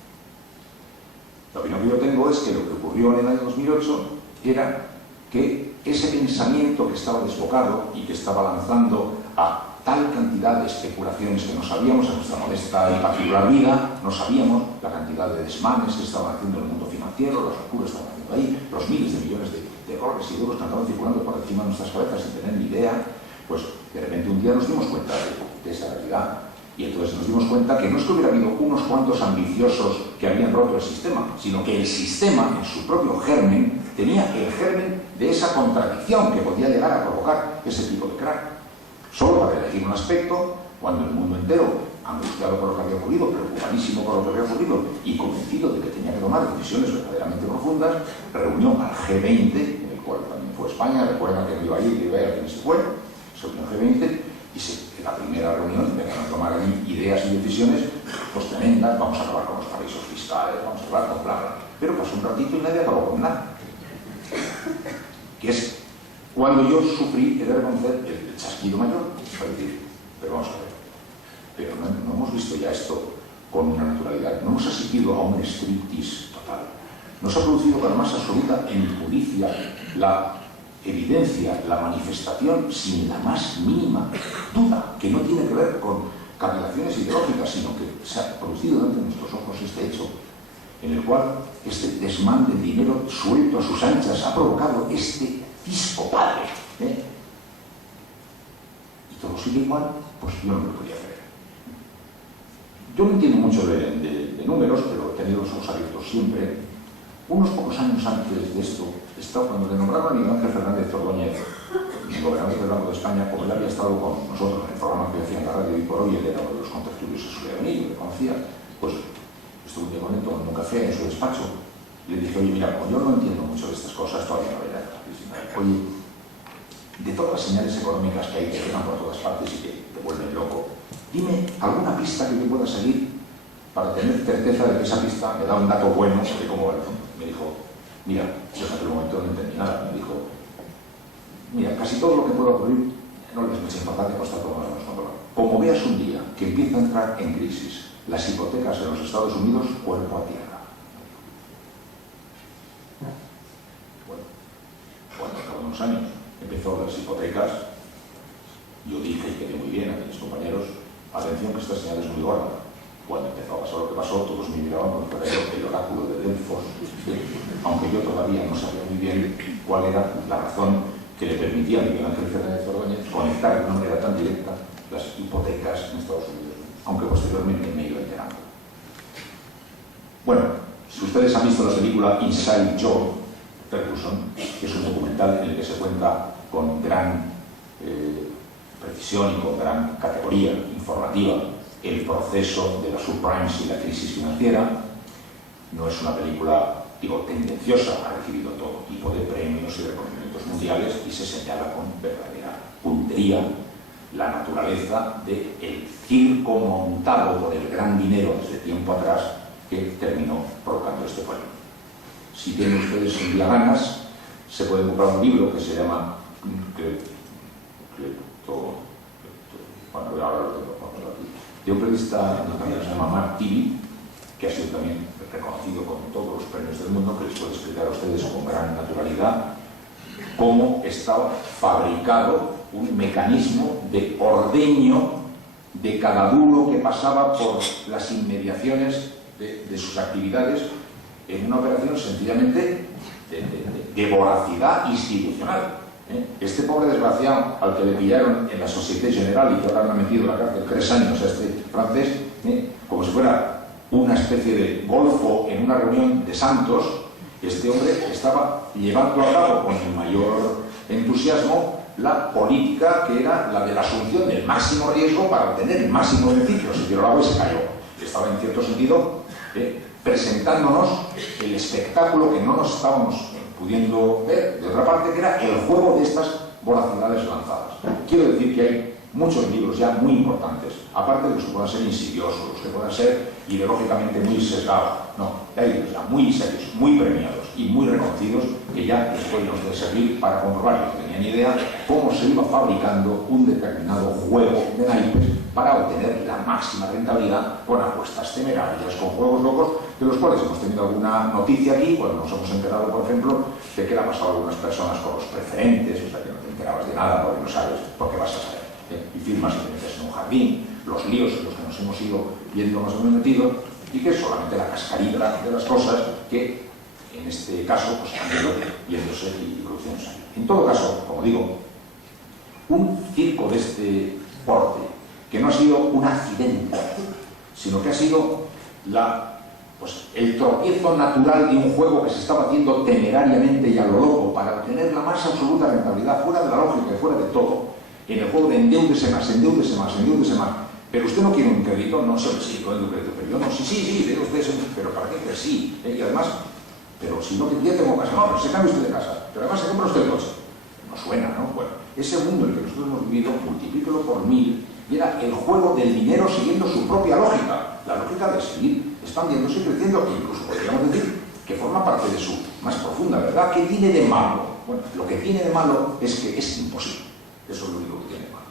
La opinión que yo tengo es que lo que ocurrió en el año 2008 era que ese pensamiento que estaba desbocado y que estaba lanzando a tal cantidad de especulaciones que no sabíamos en nuestra modesta y particular vida, no sabíamos la cantidad de desmanes que estaban haciendo en el mundo financiero, los apuros que estaban haciendo ahí, los miles de millones de dólares y euros que andaban circulando por encima de nuestras cabezas sin tener ni idea, pues de repente un día nos dimos cuenta de esa realidad. Y entonces nos dimos cuenta que no es que hubiera habido unos cuantos ambiciosos que habían roto el sistema, sino que el sistema, en su propio germen, tenía el germen de esa contradicción que podía llegar a provocar ese tipo de crack. Solo para elegir un aspecto, cuando el mundo entero, angustiado por lo que había ocurrido, preocupadísimo por lo que había ocurrido y convencido de que tenía que tomar decisiones verdaderamente profundas, reunió al G20, en el cual también fue España, recuerdan que no iba a ir, a quien se fue, se reunió el G20 y en la primera reunión empezaron a tomar ideas y decisiones pues tremendas, vamos a acabar con los paraísos fiscales, vamos a acabar con bla, bla. Pero pasó un ratito y nadie acabó con nada. Que es cuando yo sufrí, he de reconocer, el chasquido mayor, para decir, pero vamos a ver, pero no hemos visto ya esto con una naturalidad, no hemos asistido a un striptease total, no se ha producido con la más absoluta impudicia la evidencia, la manifestación sin la más mínima duda, que no tiene que ver con cavilaciones ideológicas, sino que se ha producido delante de nuestros ojos este hecho, en el cual este desmán de dinero suelto a sus anchas ha provocado este fisco padre, y todo sigue igual, pues yo no me lo podía creer. Yo no entiendo mucho de números, pero he tenido los ojos abiertos siempre. Unos pocos años antes de esto, cuando le nombraron a Miguel Ángel Fernández Ordóñez, el gobernador del Banco de España, como él había estado con nosotros en el programa que hacía en la radio y por hoy, él era uno de los contertulios de su leonillo, le conocía, pues estuve un día con él tomando un café en su despacho. Le dije, oye, mira, como yo no entiendo mucho de estas cosas, todavía no veré. Oye, de todas las señales económicas que hay que llegan por todas partes y que te vuelven loco, dime alguna pista que yo pueda seguir para tener certeza de que esa pista me da un dato bueno de cómo va el fondo. Me dijo, mira, yo en aquel momento no entendí nada. Me dijo, mira, casi todo lo que pueda ocurrir no le es mucha importancia, pues está todo más o menos controlado. Como veas un día que empieza a entrar en crisis las hipotecas en los Estados Unidos, cuerpo a tierra. Cuando al cabo de unos años empezó las hipotecas, yo dije y quedé muy bien a mis compañeros, atención que esta señal es muy gorda. Cuando empezó a pasar lo que pasó, todos me miraban como fuera yo el oráculo de Delfos, aunque yo todavía no sabía muy bien cuál era la razón que le permitía a Miguel Ángel Fernández Ordóñez conectar de una manera tan directa las hipotecas en Estados Unidos, aunque posteriormente me he ido enterando. Bueno, si ustedes han visto la película Inside Job, Ferguson, que es un documental en el que se cuenta con gran precisión y con gran categoría informativa el proceso de las subprimes y la crisis financiera, no es una película, digo, tendenciosa, ha recibido todo tipo de premios y reconocimientos mundiales y se señala con verdadera puntería la naturaleza del circo montado por el gran dinero desde tiempo atrás que terminó provocando este problema. Si tienen ustedes un día ganas, se pueden comprar un libro que se llama de un periodista que se llama Mark Tibby, que ha sido también reconocido con todos los premios del mundo, que les puede explicar a ustedes con gran naturalidad cómo estaba fabricado un mecanismo de ordeño de cada duro que pasaba por las inmediaciones de sus actividades en una operación sencillamente de voracidad institucional. Este pobre desgraciado al que le pillaron en la Société Générale y que ahora lo han metido en la cárcel 3 años a este francés, como si fuera una especie de golfo en una reunión de santos, este hombre estaba llevando a cabo con el mayor entusiasmo la política que era la de la asunción del máximo riesgo para obtener el máximo beneficio. Se tiró al agua y se cayó. Estaba en cierto sentido presentándonos el espectáculo que no nos estábamos pudiendo ver, de otra parte, que era el juego de estas voracidades lanzadas. Quiero decir que hay muchos libros ya muy importantes, aparte de los que puedan ser insidiosos, los que puedan ser ideológicamente muy sesgados. No, hay libros ya muy serios, muy premiados y muy reconocidos que ya les pueden servir para comprobar, que no tenían idea, cómo se iba fabricando un determinado juego de naipes para obtener la máxima rentabilidad con apuestas temerarias, con juegos locos, de los cuales hemos tenido alguna noticia aquí, cuando nos hemos enterado, por ejemplo, de que le ha pasado a algunas personas con los preferentes, o sea, que no te enterabas de nada porque no sabes por qué vas a saber. Y firmas y te metes en un jardín, los líos en los que nos hemos ido viendo, nos hemos metido, y que es solamente la cascarita de las cosas que, en este caso, pues han ido viéndose y produciéndose. En todo caso, como digo, un circo de este porte, que no ha sido un accidente, sino que ha sido el tropiezo natural de un juego que se estaba haciendo temerariamente y a lo loco para obtener la más absoluta rentabilidad, fuera de la lógica y fuera de todo, en el juego de endeúdese más, endeúdese más, endeúdese más. Pero usted no quiere un crédito, no sé si con un crédito, pero yo no, sí, de ustedes, pero ¿para qué? Pues sí, y además, pero si no, que ya tengo casa, no, pero se cambia usted de casa, pero además se compra usted el coche. No suena, ¿no? Bueno, ese mundo en el que nosotros hemos vivido, multiplíquelo por 1000, y era el juego del dinero siguiendo su propia lógica, la lógica de seguir expandiéndose y creciendo, que incluso podríamos decir que forma parte de su más profunda verdad. ¿Qué tiene de malo? Bueno, lo que tiene de malo es que es imposible. Eso es lo único que tiene de malo.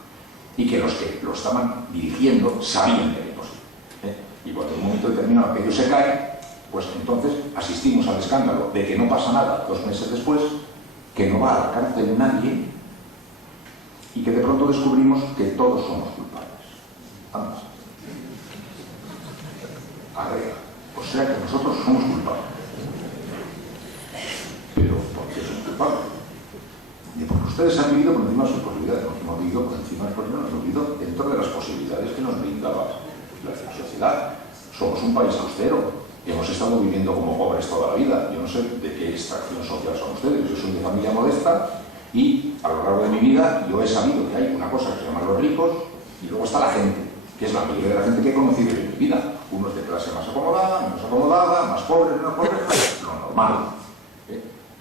Y que los que lo estaban dirigiendo sabían que era imposible. Y cuando en un momento determinado aquello se cae, pues entonces asistimos al escándalo de que no pasa nada 2 meses después, que no va a la cárcel nadie, y que de pronto descubrimos que todos somos culpables. Vamos. Agrega. O sea que nosotros somos culpables. Pero ¿por qué somos culpables? Porque ustedes han vivido por encima de sus posibilidades, no hemos vivido por encima de sus posibilidades, hemos vivido dentro de las posibilidades que nos brindaba la sociedad. Somos un país austero, hemos estado viviendo como pobres toda la vida. Yo no sé de qué extracción social son ustedes, yo soy de familia modesta y a lo largo de mi vida yo he sabido que hay una cosa que se llama los ricos y luego está la gente, que es la mayoría de la gente que he conocido en mi vida. Unos de clase más acomodada, menos acomodada, más pobres, menos pobres, lo normal.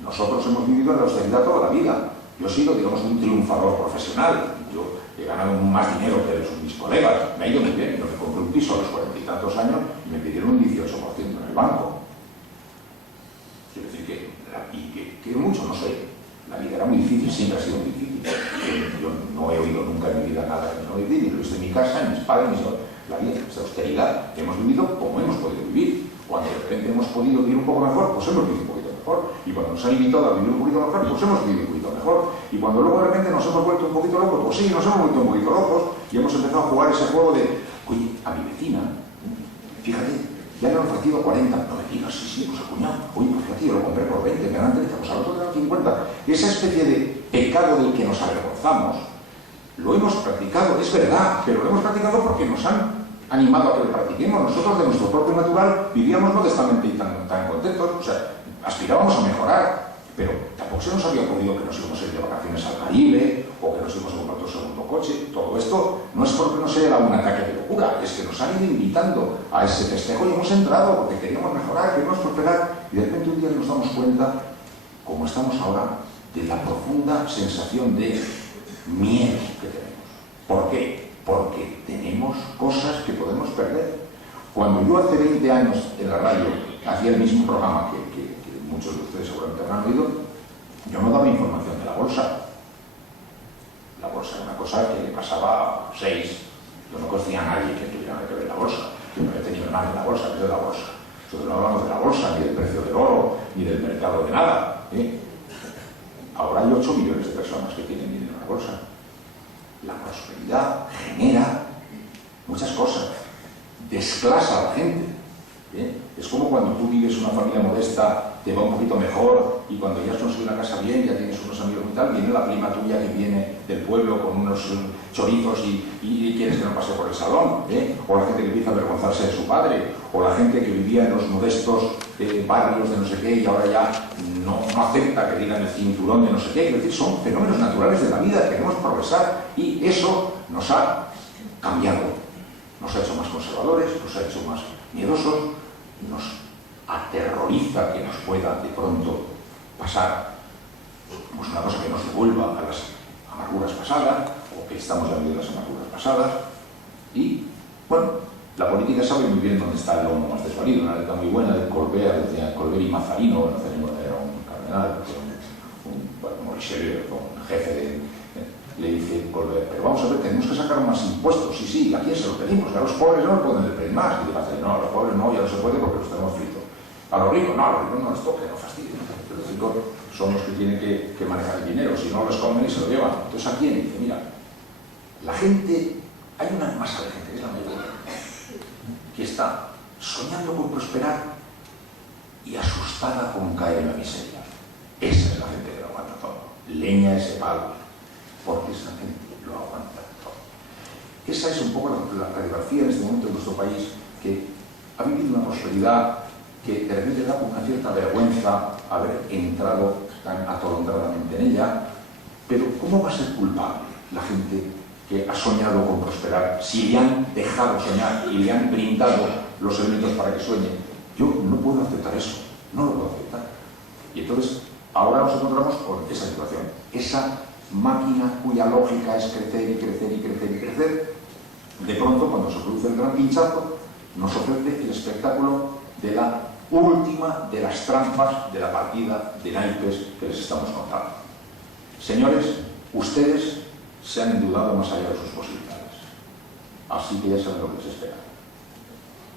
Nosotros hemos vivido en la austeridad toda la vida. Yo he sido, digamos, un triunfador profesional. Yo he ganado más dinero que mis colegas. Me ha ido muy bien. Yo me compré un piso a los 40 y tantos años y me pidieron un 18% en el banco. Quiero decir que mucho, no sé. La vida era muy difícil, siempre ha sido muy difícil. Yo no he oído nunca en mi vida nada que no he vivido, ni lo he visto en mi casa, en mis padres, la vida, esa austeridad. Hemos vivido como hemos podido vivir. Cuando de repente hemos podido vivir un poco mejor, pues hemos vivido un poquito mejor. Y cuando nos han invitado a vivir un poquito mejor, pues hemos vivido un poquito mejor. Y cuando luego de repente nos hemos vuelto un poquito locos, pues sí, nos hemos vuelto un poquito locos y hemos empezado a jugar ese juego de, oye, a mi vecina fíjate, ya le han ofrecido 40, no me digas, sí, pues el cuñado, oye, pues fíjate, yo lo compré por 20, me dan 30, pues al otro te dan 50. Esa especie de pecado del que nos avergonzamos, lo hemos practicado, es verdad, pero lo hemos practicado porque nos han animado a que lo practiquemos. Nosotros de nuestro propio natural vivíamos modestamente y tan contentos, o sea, aspirábamos a mejorar, pero tampoco se nos había ocurrido que nos íbamos a ir de vacaciones al Caribe o que nos íbamos a comprar otro segundo coche. Todo esto no es porque no sea un ataque de locura, es que nos han ido invitando a ese festejo y hemos entrado porque queríamos mejorar, queríamos prosperar, y de repente un día nos damos cuenta, como estamos ahora, de la profunda sensación de miedo que tenemos. ¿Por qué? Porque tenemos cosas que podemos perder. Cuando yo hace 20 años en la radio hacía el mismo programa que muchos de ustedes seguramente habrán oído, yo no daba información de la bolsa. La bolsa era una cosa que le pasaba a 6. Yo no conocía a nadie que tuviera que ver en la bolsa. Yo no había tenido nada en la bolsa, que es de la bolsa. Nosotros no hablamos de la bolsa, ni del precio del oro, ni del mercado de nada. Ahora hay 8 millones de personas que tienen dinero en la bolsa. La prosperidad genera muchas cosas, desclasa a la gente. Es como cuando tú vives una familia modesta, te va un poquito mejor, y cuando ya has conseguido una casa bien, ya tienes unos amigos y tal, viene la prima tuya que viene del pueblo con unos chorizos y quieres que no pase por el salón, o la gente que empieza a avergonzarse de su padre, o la gente que vivía en los modestos barrios de no sé qué y ahora ya no acepta que digan el cinturón de no sé qué. Es decir, son fenómenos naturales de la vida, queremos progresar, y eso nos ha cambiado, nos ha hecho más conservadores, nos ha hecho más miedosos, nos aterroriza que nos pueda de pronto pasar pues una cosa que nos devuelva a las amarguras pasadas, o que estamos ya viviendo las amarguras pasadas. Y bueno, la política sabe muy bien dónde está el lomo más desvalido. Una letra muy buena de Colbert, decía Colbert y Mazarino. Mazarino era un cardenal, un jefe le dice Colbert, pero vamos a ver, tenemos que sacar más impuestos. Sí, ¿a quién se lo pedimos? A los pobres no nos pueden pedir más. Y dice Mazarino, no, a los pobres no, ya no se puede porque los tenemos fritos. A los ricos no les toque, no fastidien. Los ricos son los que tienen que manejar el dinero, si no los comen y se lo llevan. Entonces, ¿a quién? Dice, mira, la gente, hay una masa de gente, que es la mayoría, que está soñando con prosperar y asustada con caer en la miseria. Esa es la gente que lo aguanta todo. Leña ese palo, porque esa gente lo aguanta todo. Esa es un poco la radiografía en este momento de nuestro país, que ha vivido una prosperidad que de repente da una cierta vergüenza haber entrado tan atolondradamente en ella. Pero ¿cómo va a ser culpable la gente que ha soñado con prosperar si le han dejado soñar y le han brindado los elementos para que sueñe? Yo no puedo aceptar eso, no lo puedo aceptar. Y entonces ahora nos encontramos con esa situación, esa máquina cuya lógica es crecer y crecer y crecer y crecer. De pronto, cuando se produce el gran pinchazo, nos ofrece el espectáculo de la última de las trampas de la partida de naipes que les estamos contando. Señores, ustedes se han endeudado más allá de sus posibilidades, así que ya saben lo que les espera.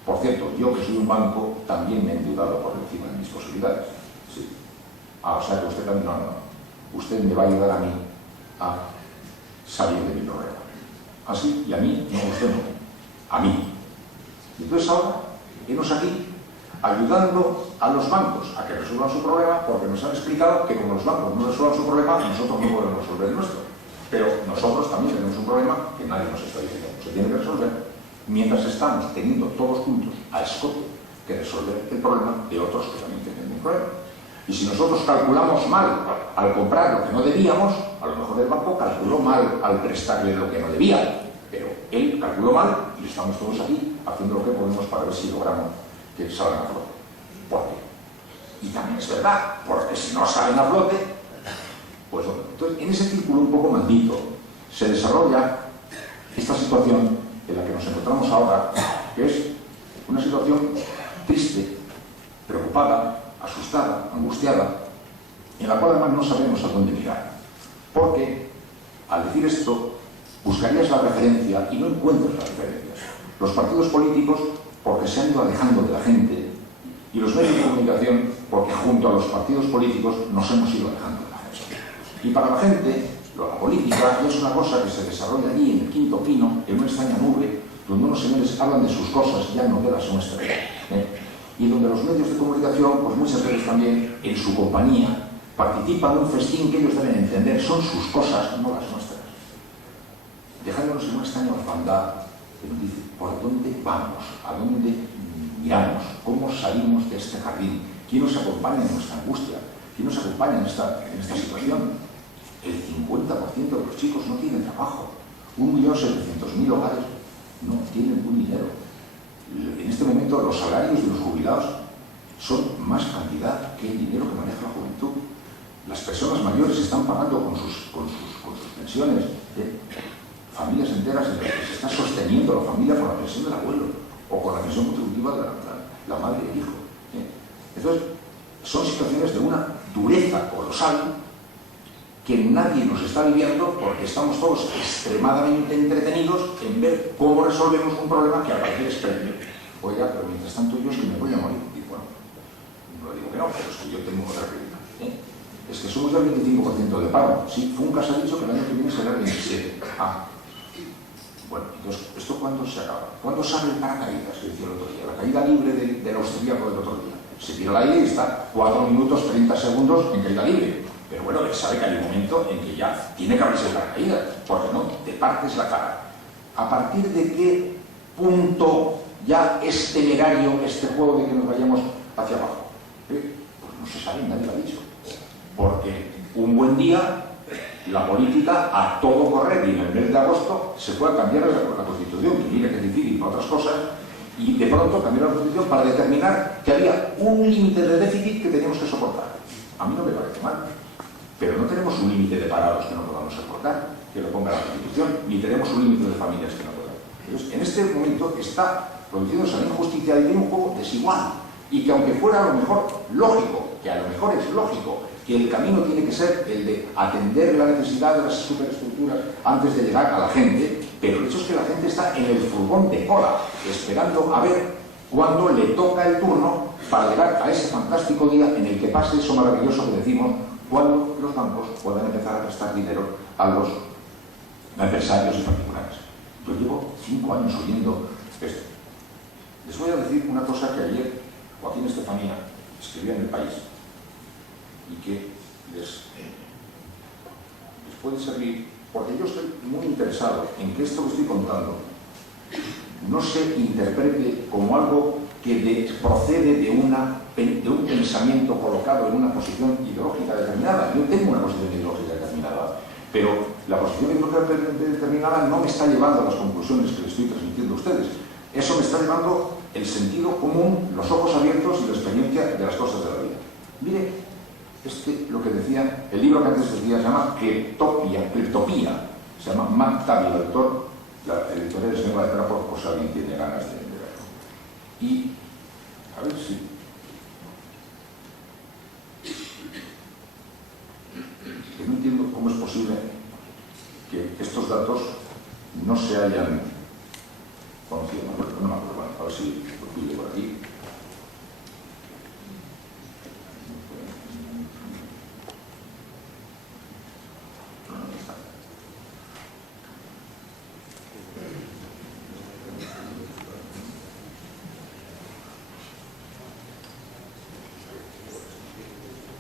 Por cierto, yo que soy un banco también me he endeudado por encima de mis posibilidades. Sí. O sea que usted también no. Usted me va a ayudar a mí a salir de mi problema. Así, y a mí, no, usted no, a mí. Y entonces ahora, hemos aquí ayudando a los bancos a que resuelvan su problema, porque nos han explicado que como los bancos no resuelvan su problema, nosotros no podemos resolver el nuestro. Pero nosotros también tenemos un problema que nadie nos está diciendo que se tiene que resolver, mientras estamos teniendo todos juntos a escote que resolver el problema de otros que también tienen un problema. Y si nosotros calculamos mal al comprar lo que no debíamos, a lo mejor el banco calculó mal al prestarle lo que no debía, pero él calculó mal y estamos todos aquí haciendo lo que podemos para ver si logramos que salgan a flote. ¿Por qué? Y también es verdad, porque si no salen a flote, pues bueno, entonces en ese círculo un poco maldito se desarrolla esta situación en la que nos encontramos ahora, que es una situación triste, preocupada, asustada, angustiada, en la cual además no sabemos a dónde mirar. Porque al decir esto, buscarías la referencia y no encuentras las referencias. Los partidos políticos, porque se han ido alejando de la gente, y los medios de comunicación, porque junto a los partidos políticos nos hemos ido alejando de la gente. Y para la gente, la política es una cosa que se desarrolla allí en el quinto pino, en una extraña nube, donde unos señores hablan de sus cosas, ya no de las nuestras, y donde los medios de comunicación, pues muchas veces también, en su compañía, participan de un festín que ellos deben entender, son sus cosas, no las nuestras. Dejándonos en una extraña orfandad que nos dice por dónde vamos, a dónde miramos, cómo salimos de este jardín, quién nos acompaña en nuestra angustia, quién nos acompaña en esta situación. El 50% de los chicos no tienen trabajo, 1.700.000 hogares no tienen un dinero. En este momento los salarios de los jubilados son más cantidad que el dinero que maneja la juventud. Las personas mayores están pagando con sus pensiones, familias enteras en las que se está sosteniendo la familia con la pensión del abuelo o con la pensión contributiva de la madre y el hijo. Entonces, son situaciones de una dureza colosal que nadie nos está aliviando porque estamos todos extremadamente entretenidos en ver cómo resolvemos un problema que a partir es previo. Oiga, pero mientras tanto yo es que me voy a morir. Y bueno, no digo que no, pero es que yo tengo otra prioridad. Es que somos ya el 25% de paro. Sí, Funcas ha dicho que el año que viene será el 27%. Bueno, entonces, ¿esto cuándo se acaba? ¿Cuándo sale el paracaídas que decía el otro día? La caída libre del austríaco del otro día. Se tira al aire y está 4 minutos 30 segundos en caída libre. Pero bueno, él sabe que hay un momento en que ya tiene que abrirse el paracaídas, porque no te partes la cara. ¿A partir de qué punto ya es temerario este juego de que nos vayamos hacia abajo? Pues no se sabe, nadie lo ha dicho. Porque un buen día la política a todo correr y en el mes de agosto se puede cambiar la Constitución, que mira que es difícil para otras cosas, y de pronto cambiar la Constitución para determinar que había un límite de déficit que teníamos que soportar. A mí no me parece mal, pero no tenemos un límite de parados que no podamos soportar, que lo ponga la Constitución, ni tenemos un límite de familias que no podamos. Entonces, en este momento está produciéndose una injusticia y un juego desigual, y que aunque fuera a lo mejor lógico, que a lo mejor es lógico, que el camino tiene que ser el de atender la necesidad de las superestructuras antes de llegar a la gente, pero el hecho es que la gente está en el furgón de cola, esperando a ver cuándo le toca el turno para llegar a ese fantástico día en el que pase eso maravilloso que decimos, cuando los bancos puedan empezar a prestar dinero a los empresarios y particulares. Yo llevo 5 años oyendo esto. Les voy a decir una cosa que ayer Joaquín Estefanía escribió en El País y que les puede servir, porque yo estoy muy interesado en que esto que estoy contando no se interprete como algo que procede de un pensamiento colocado en una posición ideológica determinada. Yo tengo una posición ideológica determinada, pero la posición ideológica determinada no me está llevando a las conclusiones que les estoy transmitiendo a ustedes. Eso me está llevando el sentido común, los ojos abiertos y la experiencia de las cosas de la vida. Mire, lo que decía, el libro que antes decía se llama Cleptopía, se llama Matt Taibbi, el autor, la editorial es Lengua de Trapo, por si alguien tiene ganas de verlo. Y, a ver si... no entiendo cómo es posible que estos datos no se hayan conocido. No me acuerdo, bueno, a ver si lo pillo por aquí.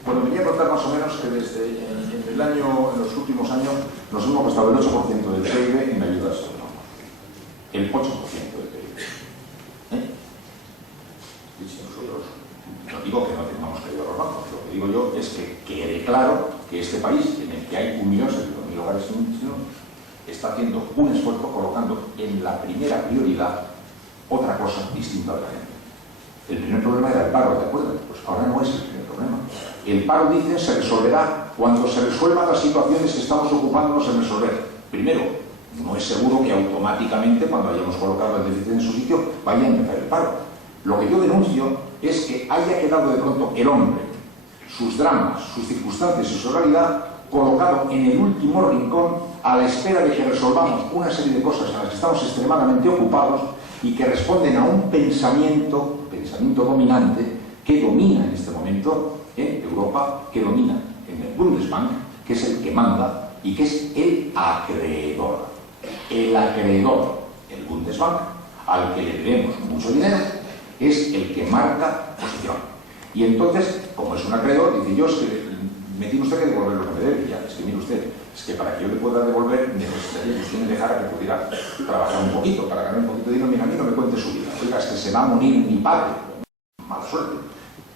Bueno, venía a contar más o menos que desde en los últimos años nos hemos gastado el 8% del PIB en ayudas a autónomos. El 8% del PIB. Y si nosotros, no digo que no tengamos que ayudar a los bancos, lo que digo yo es que quede claro que este país, en el que hay 1.700.000 hogares sin pensión, está haciendo un esfuerzo colocando en la primera prioridad otra cosa distinta de la gente. El primer problema era el paro, ¿de acuerdo? Pues ahora no es el primer problema. El paro, dicen, se resolverá cuando se resuelvan las situaciones que estamos ocupándonos en resolver. Primero, no es seguro que automáticamente, cuando hayamos colocado el déficit en su sitio, vaya a empezar el paro. Lo que yo denuncio es que haya quedado de pronto el hombre, sus dramas, sus circunstancias y su realidad, colocado en el último rincón a la espera de que resolvamos una serie de cosas en las que estamos extremadamente ocupados y que responden a un pensamiento dominante que domina en este momento en Europa, que domina en el Bundesbank, que es el que manda y que es el acreedor. El acreedor, el Bundesbank, al que le debemos mucho dinero es el que marca posición. Y entonces, como es un acreedor, dice: yo es que me tiene usted que devolver lo que me debe. Ya, es que mire usted, es que para que yo le pueda devolver necesitaría que usted me dejara que pudiera trabajar un poquito, para ganar un poquito de dinero. Mira, a mí no me cuente su vida. Oiga, es que se va a morir mi padre. Mala suerte.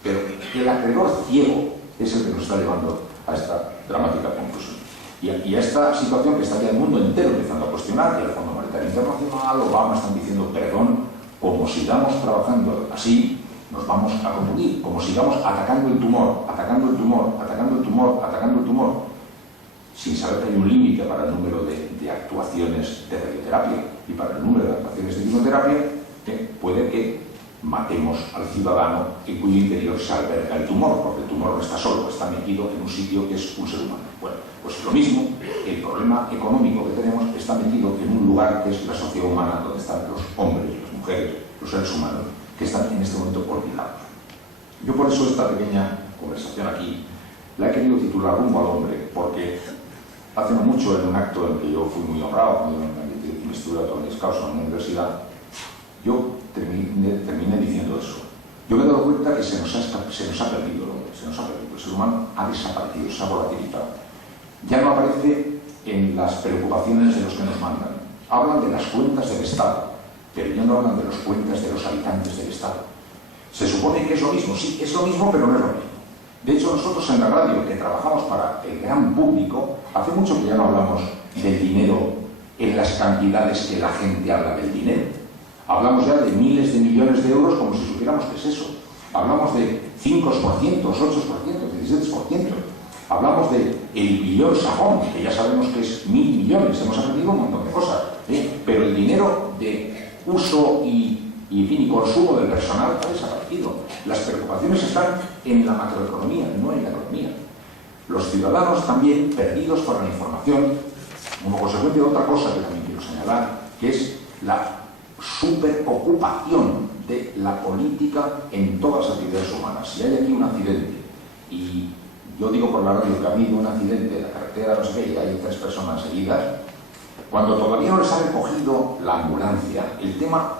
Pero el acreedor ciego es el que nos está llevando a esta dramática conclusión. Y a esta situación que está ya el mundo entero empezando a cuestionar, que el Fondo Monetario Internacional, Obama, están diciendo: perdón, como sigamos trabajando así, nos vamos a confundir, como sigamos atacando el tumor, atacando el tumor, atacando el tumor, atacando el tumor, sin saber que hay un límite para el número de actuaciones de radioterapia y para el número de actuaciones de quimioterapia, puede que matemos al ciudadano en cuyo interior se alberga el tumor, porque el tumor no está solo, está metido en un sitio que es un ser humano. Bueno, pues lo mismo, el problema económico que tenemos está metido en un lugar que es la sociedad humana, donde están los hombres, las mujeres, los seres humanos, que están en este momento olvidados. Yo por eso esta pequeña conversación aquí la he querido titular Rumbo al Hombre, porque hace no mucho, en un acto en que yo fui muy honrado, cuando me estudié a Tony Scouts en la universidad, yo terminé diciendo eso. Yo me he dado cuenta que se nos ha perdido el hombre, se nos ha perdido. El ser humano ha desaparecido, se ha volatilizado. Ya no aparece en las preocupaciones de los que nos mandan. Hablan de las cuentas del Estado, pero ya no hablan de las cuentas de los habitantes del Estado. Se supone que es lo mismo, sí, es lo mismo, pero no es lo mismo. De hecho, nosotros en la radio, que trabajamos para el gran público, hace mucho que ya no hablamos del dinero en las cantidades que la gente habla del dinero. Hablamos ya de miles de millones de euros como si supiéramos qué es eso. Hablamos de 5%, 8%, 17%. Hablamos de el billón sajón, que ya sabemos que es 1.000 millones. Hemos aprendido un montón de cosas. Pero el dinero de uso y consumo del personal ha desaparecido. Las preocupaciones están en la macroeconomía, no en la economía. Los ciudadanos también perdidos por la información, como consecuencia de otra cosa que también quiero señalar, que es la superocupación de la política en todas las actividades humanas. Si hay aquí un accidente, y yo digo por la radio que ha habido un accidente en la carretera, no sé qué, y hay 3 personas heridas, cuando todavía no les ha recogido la ambulancia, el tema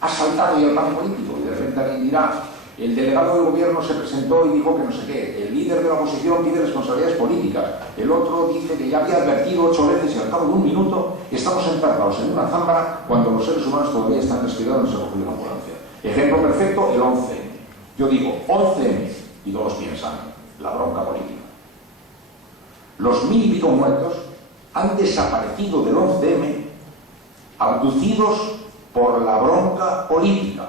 ha saltado ya al plano político, y de repente alguien dirá: el delegado del gobierno se presentó y dijo que no sé qué, el líder de la oposición pide responsabilidades políticas, el otro dice que ya había advertido 8 veces y al cabo de un minuto estamos enterrados en una zámbara cuando los seres humanos todavía están respirados y no se ha cogido la ambulancia. Ejemplo perfecto, el 11M. Yo digo 11M y todos piensan: la bronca política. Los 1.000 y pico muertos han desaparecido del 11M abducidos por la bronca política.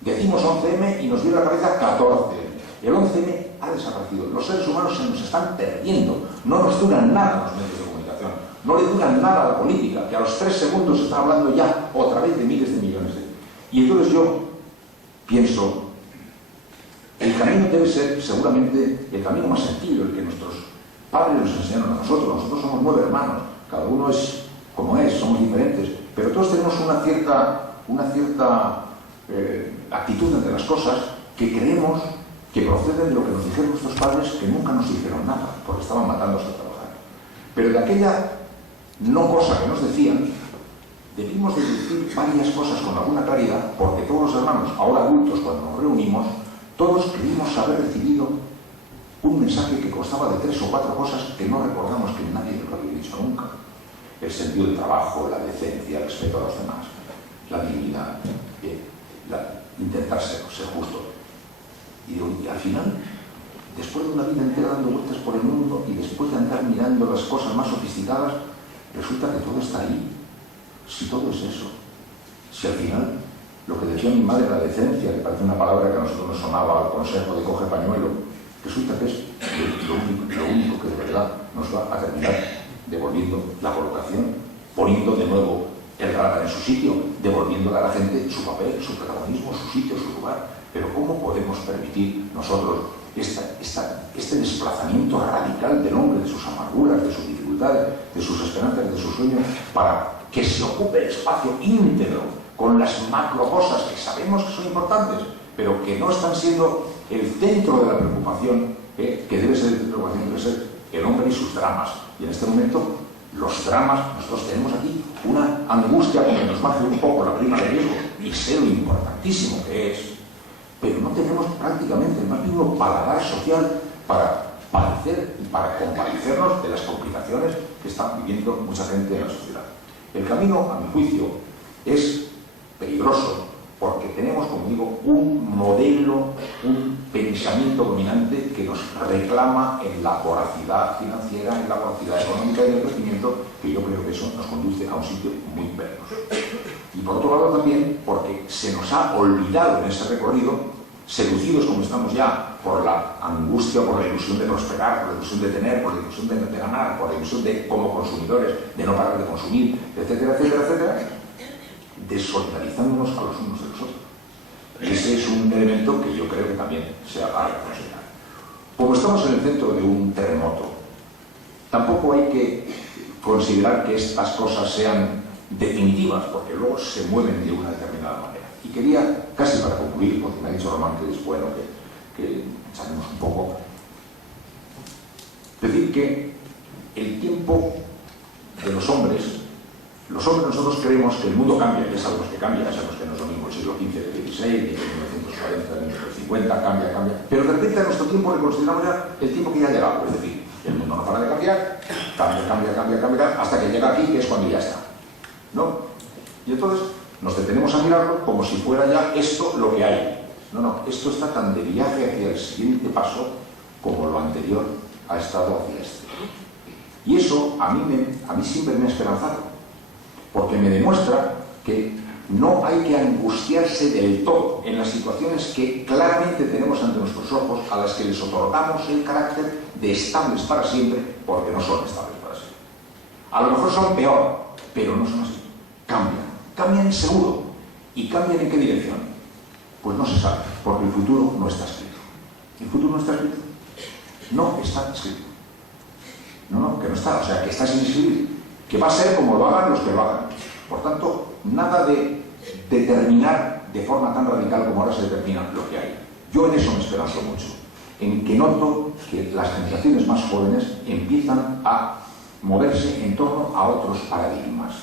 Decimos 11M y nos viene a la cabeza 14M. El 11M ha desaparecido. Los seres humanos se nos están perdiendo. No nos duran nada los medios de comunicación. No le duran nada a la política, que a los 3 segundos se está hablando ya otra vez de miles de millones de... Y entonces yo pienso, el camino debe ser seguramente el camino más sencillo, el que nuestros padres nos enseñaron a nosotros. Nosotros somos 9 hermanos, cada uno es como es, somos diferentes, pero todos tenemos una cierta actitud ante las cosas que creemos que proceden de lo que nos dijeron nuestros padres, que nunca nos dijeron nada, porque estaban matándose a trabajar. Pero de aquella no cosa que nos decían, debimos de decir varias cosas con alguna claridad, porque todos los hermanos, ahora adultos, cuando nos reunimos, todos creímos haber recibido un mensaje que constaba de 3 o 4 cosas que no recordamos que nadie nos lo había dicho nunca. El sentido del trabajo, la decencia, el respeto a los demás, la dignidad, intentar ser justo. Y al final, después de una vida entera dando vueltas por el mundo y después de andar mirando las cosas más sofisticadas, resulta que todo está ahí. Si todo es eso, si al final lo que decía mi madre, la decencia, que parece una palabra que a nosotros nos sonaba al consejo de coge pañuelo, resulta que es lo único que de verdad nos va a terminar devolviendo la colocación, poniendo de nuevo el radar en su sitio, devolviéndole a la gente su papel, su protagonismo, su sitio, su lugar. Pero ¿cómo podemos permitir nosotros este desplazamiento radical del hombre, de sus amarguras, de sus dificultades, de sus esperanzas, de sus sueños, para que se ocupe el espacio íntegro con las macro cosas que sabemos que son importantes, pero que no están siendo el centro de la preocupación, que debe ser el hombre y sus dramas? Y en este momento, los dramas, nosotros tenemos aquí una angustia porque nos baje un poco la prima de riesgo, y sé lo importantísimo que es, pero no tenemos prácticamente el más mínimo paladar social para padecer y para compadecernos de las complicaciones que está viviendo mucha gente en la sociedad. El camino, a mi juicio, es peligroso porque tenemos, como digo, un modelo, un pensamiento dominante que nos reclama en la voracidad financiera, en la voracidad económica y en el crecimiento, que yo creo que eso nos conduce a un sitio muy peligroso. Y por otro lado también porque se nos ha olvidado en ese recorrido, seducidos como estamos ya por la angustia, por la ilusión de prosperar, por la ilusión de tener, por la ilusión de ganar, por la ilusión de, como consumidores, de no parar de consumir, etcétera, etcétera, etcétera, desolidarizándonos a los unos de los otros. Ese es un elemento que yo creo que también se ha de considerar. Como estamos en el centro de un terremoto, tampoco hay que considerar que estas cosas sean definitivas, porque luego se mueven de una determinada manera. Y quería, casi para concluir, porque me ha dicho Román que es bueno que echaremos un poco, decir que el tiempo de los hombres nosotros creemos que el mundo cambia, ya sabemos que cambia, ya sabemos que no es lo mismo el siglo XV del XVI, ni el 1940, ni el 1950, cambia, pero de repente a nuestro tiempo le consideramos ya el tiempo que ya ha llegado, es decir, el mundo no para de cambiar, cambia, hasta que llega aquí, que es cuando ya está, ¿no? Y entonces nos detenemos a mirarlo como si fuera ya esto lo que hay. No, esto está tan de viaje hacia el siguiente paso como lo anterior ha estado hacia este. Y eso a mí siempre me ha esperanzado, porque me demuestra que no hay que angustiarse del todo en las situaciones que claramente tenemos ante nuestros ojos, a las que les otorgamos el carácter de estables para siempre, porque no son estables para siempre. A lo mejor son peor, pero no son así. Cambian seguro. ¿Y cambian en qué dirección? Pues no se sabe, porque el futuro no está escrito. ¿El futuro no está escrito? No está escrito. No, que no está, o sea, que está sin escribir. Que va a ser como lo hagan los que lo hagan. Por tanto, nada de determinar de forma tan radical como ahora se determina lo que hay. Yo en eso me esperanzo mucho. En que noto que las generaciones más jóvenes empiezan a moverse en torno a otros paradigmas.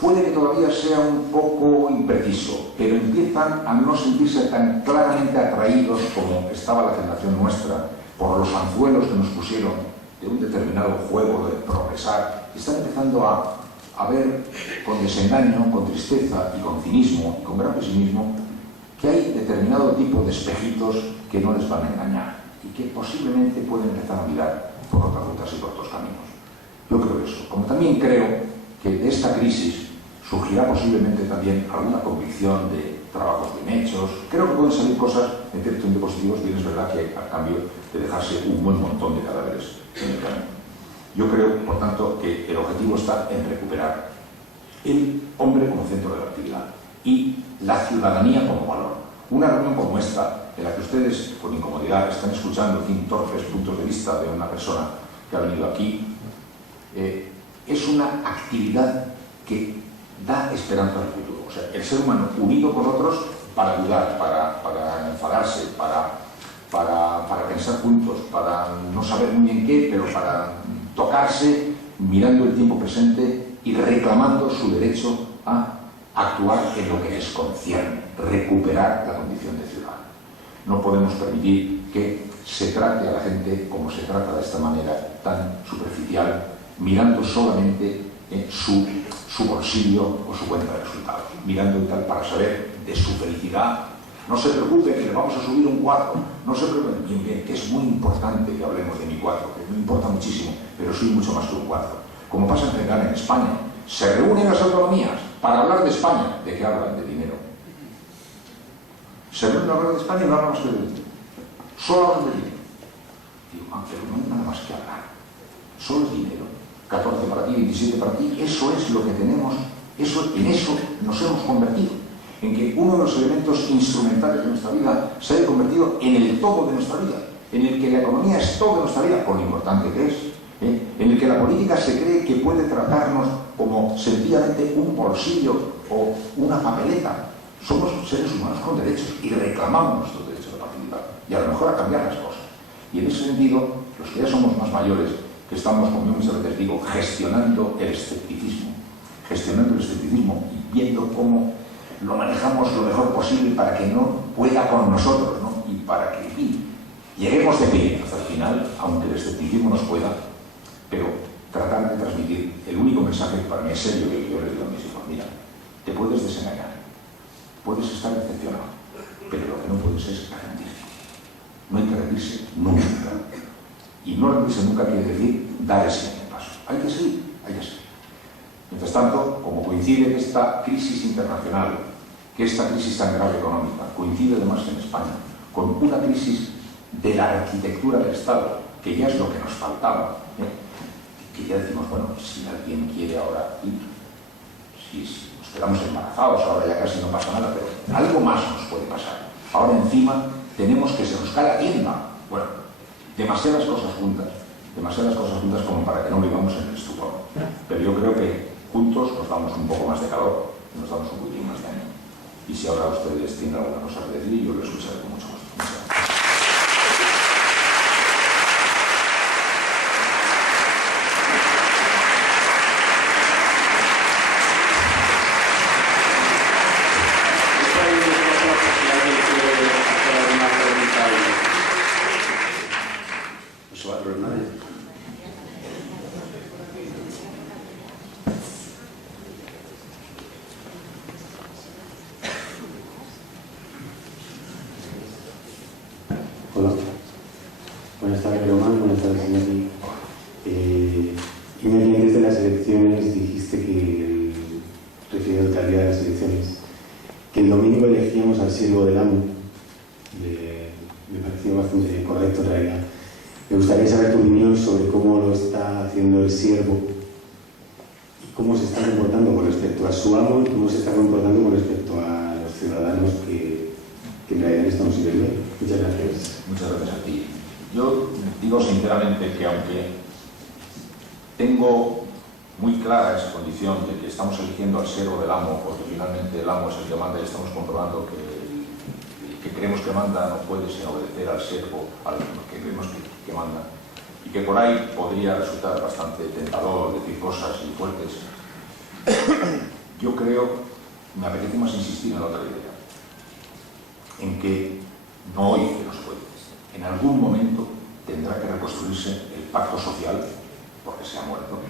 Puede que todavía sea un poco impreciso, pero empiezan a no sentirse tan claramente atraídos como estaba la generación nuestra por los anzuelos que nos pusieron de un determinado juego de progresar. Están empezando a ver con desengaño, con tristeza y con cinismo y con gran pesimismo que hay determinado tipo de espejitos que no les van a engañar y que posiblemente pueden empezar a mirar por otras rutas y por otros caminos. Yo creo eso. Como también creo que de esta crisis surgirá posiblemente también alguna convicción de trabajos bien hechos. Creo que pueden salir cosas enteramente positivas, bien es verdad que a cambio de dejarse un buen montón de cadáveres en el camino. Yo creo, por tanto, que el objetivo está en recuperar el hombre como centro de la actividad y la ciudadanía como valor. Una reunión como esta, en la que ustedes, con incomodidad, están escuchando, en fin, torpes puntos de vista de una persona que ha venido aquí, es una actividad que da esperanza al futuro. O sea, el ser humano unido con otros para ayudar, para enfadarse, para pensar juntos, para no saber muy bien qué, pero para tocarse, mirando el tiempo presente y reclamando su derecho a actuar en lo que les concierne, recuperar la condición de ciudadano. No podemos permitir que se trate a la gente como se trata de esta manera tan superficial, mirando solamente su bolsillo o su cuenta de resultados, mirando y tal para saber de su felicidad. No se preocupe que le vamos a subir un 4, no se preocupe, bien, que es muy importante que hablemos de mi 4, que me importa muchísimo, pero soy mucho más que un 4. Como pasa en general en España, se reúnen las autonomías para hablar de España. ¿De qué hablan? De dinero. Se reúnen a hablar de España y no hablan más que de dinero. Solo hablan de dinero. Digo, pero no hay nada más que hablar. Solo es dinero. 14 para ti, 27 para ti, eso es lo que tenemos, en eso nos hemos convertido, en que uno de los elementos instrumentales de nuestra vida se haya convertido en el todo de nuestra vida, en el que la economía es todo de nuestra vida, por lo importante que es, en el que la política se cree que puede tratarnos como sencillamente un bolsillo o una papeleta. Somos seres humanos con derechos y reclamamos nuestros derechos de participar y a lo mejor a cambiar las cosas. Y en ese sentido, los que ya somos más mayores, que estamos, como yo muchas veces digo, gestionando el escepticismo, gestionando el escepticismo y viendo cómo lo manejamos lo mejor posible para que no pueda con nosotros, ¿no? Y para que lleguemos de pie hasta el final, aunque el escepticismo nos pueda, pero tratar de transmitir el único mensaje que para mí es serio, que yo les digo a mis hijos: mira, te puedes desengañar, puedes estar decepcionado, pero lo que no puedes es rendirte. No hay que rendirse nunca. Y no rendirse nunca quiere decir dar el siguiente paso. Hay que seguir, hay que seguir. Mientras tanto, como coincide que esta crisis internacional, que esta crisis tan grave económica, coincide además en España con una crisis de la arquitectura del Estado, que ya es lo que nos faltaba, que ya decimos, bueno, si alguien quiere ahora ir, si nos quedamos embarazados, ahora ya casi no pasa nada, pero algo más nos puede pasar. Ahora encima tenemos que se nos cae la tienda. Bueno, demasiadas cosas juntas como para que no vivamos en el estupor. Pero yo creo que juntos nos damos un poco más de calor, nos damos un poquito más de ánimo. Y si ahora ustedes tienen alguna cosa que decir, yo lo escucharé con mucho gusto. Muchas gracias. Hola, buenas tardes Román, buenas tardes Iñaki. Iñaki, antes de las elecciones dijiste que, refiriéndote al día de las elecciones, que el domingo elegíamos al siervo del amo. Me pareció bastante correcto en realidad. Me gustaría saber tu opinión sobre cómo lo está haciendo el siervo y cómo se está comportando con respecto a su amo y cómo se está comportando con respecto a los ciudadanos que en realidad estamos sirviendo. Muchas gracias. Muchas gracias a ti. Yo digo sinceramente que aunque tengo muy clara esa condición de que estamos eligiendo al siervo del amo, porque finalmente el amo es el que manda y estamos comprobando que el que creemos que manda no puede sino obedecer al siervo, al que creemos que manda, y que por ahí podría resultar bastante tentador decir cosas y fuertes. Yo creo, me apetece más insistir en la otra idea, en que no hoy, que no se puede, en algún momento tendrá que reconstruirse el pacto social, porque se ha muerto,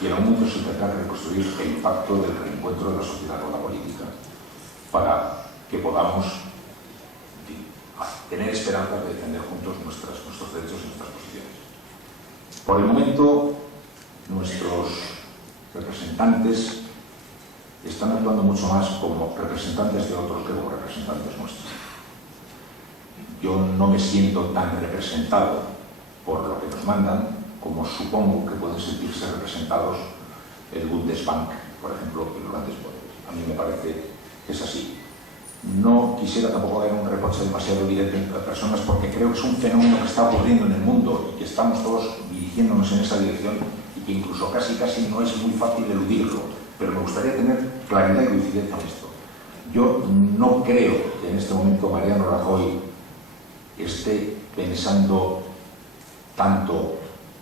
y en algún momento se tendrá que reconstruir el pacto del reencuentro de la sociedad con la política, para que podamos tener esperanzas de defender juntos nuestros derechos y nuestras posiciones. Por el momento, nuestros representantes están actuando mucho más como representantes de otros que como representantes nuestros. Yo no me siento tan representado por lo que nos mandan como supongo que pueden sentirse representados el Bundesbank, por ejemplo, y los grandes poderes. A mí me parece que es así. No quisiera tampoco dar un reproche demasiado directo a personas porque creo que es un fenómeno que está ocurriendo en el mundo y que estamos todos dirigiéndonos en esa dirección y que incluso casi no es muy fácil eludirlo. Pero me gustaría tener claridad y coincidencia en esto. Yo no creo que en este momento Mariano Rajoy esté pensando tanto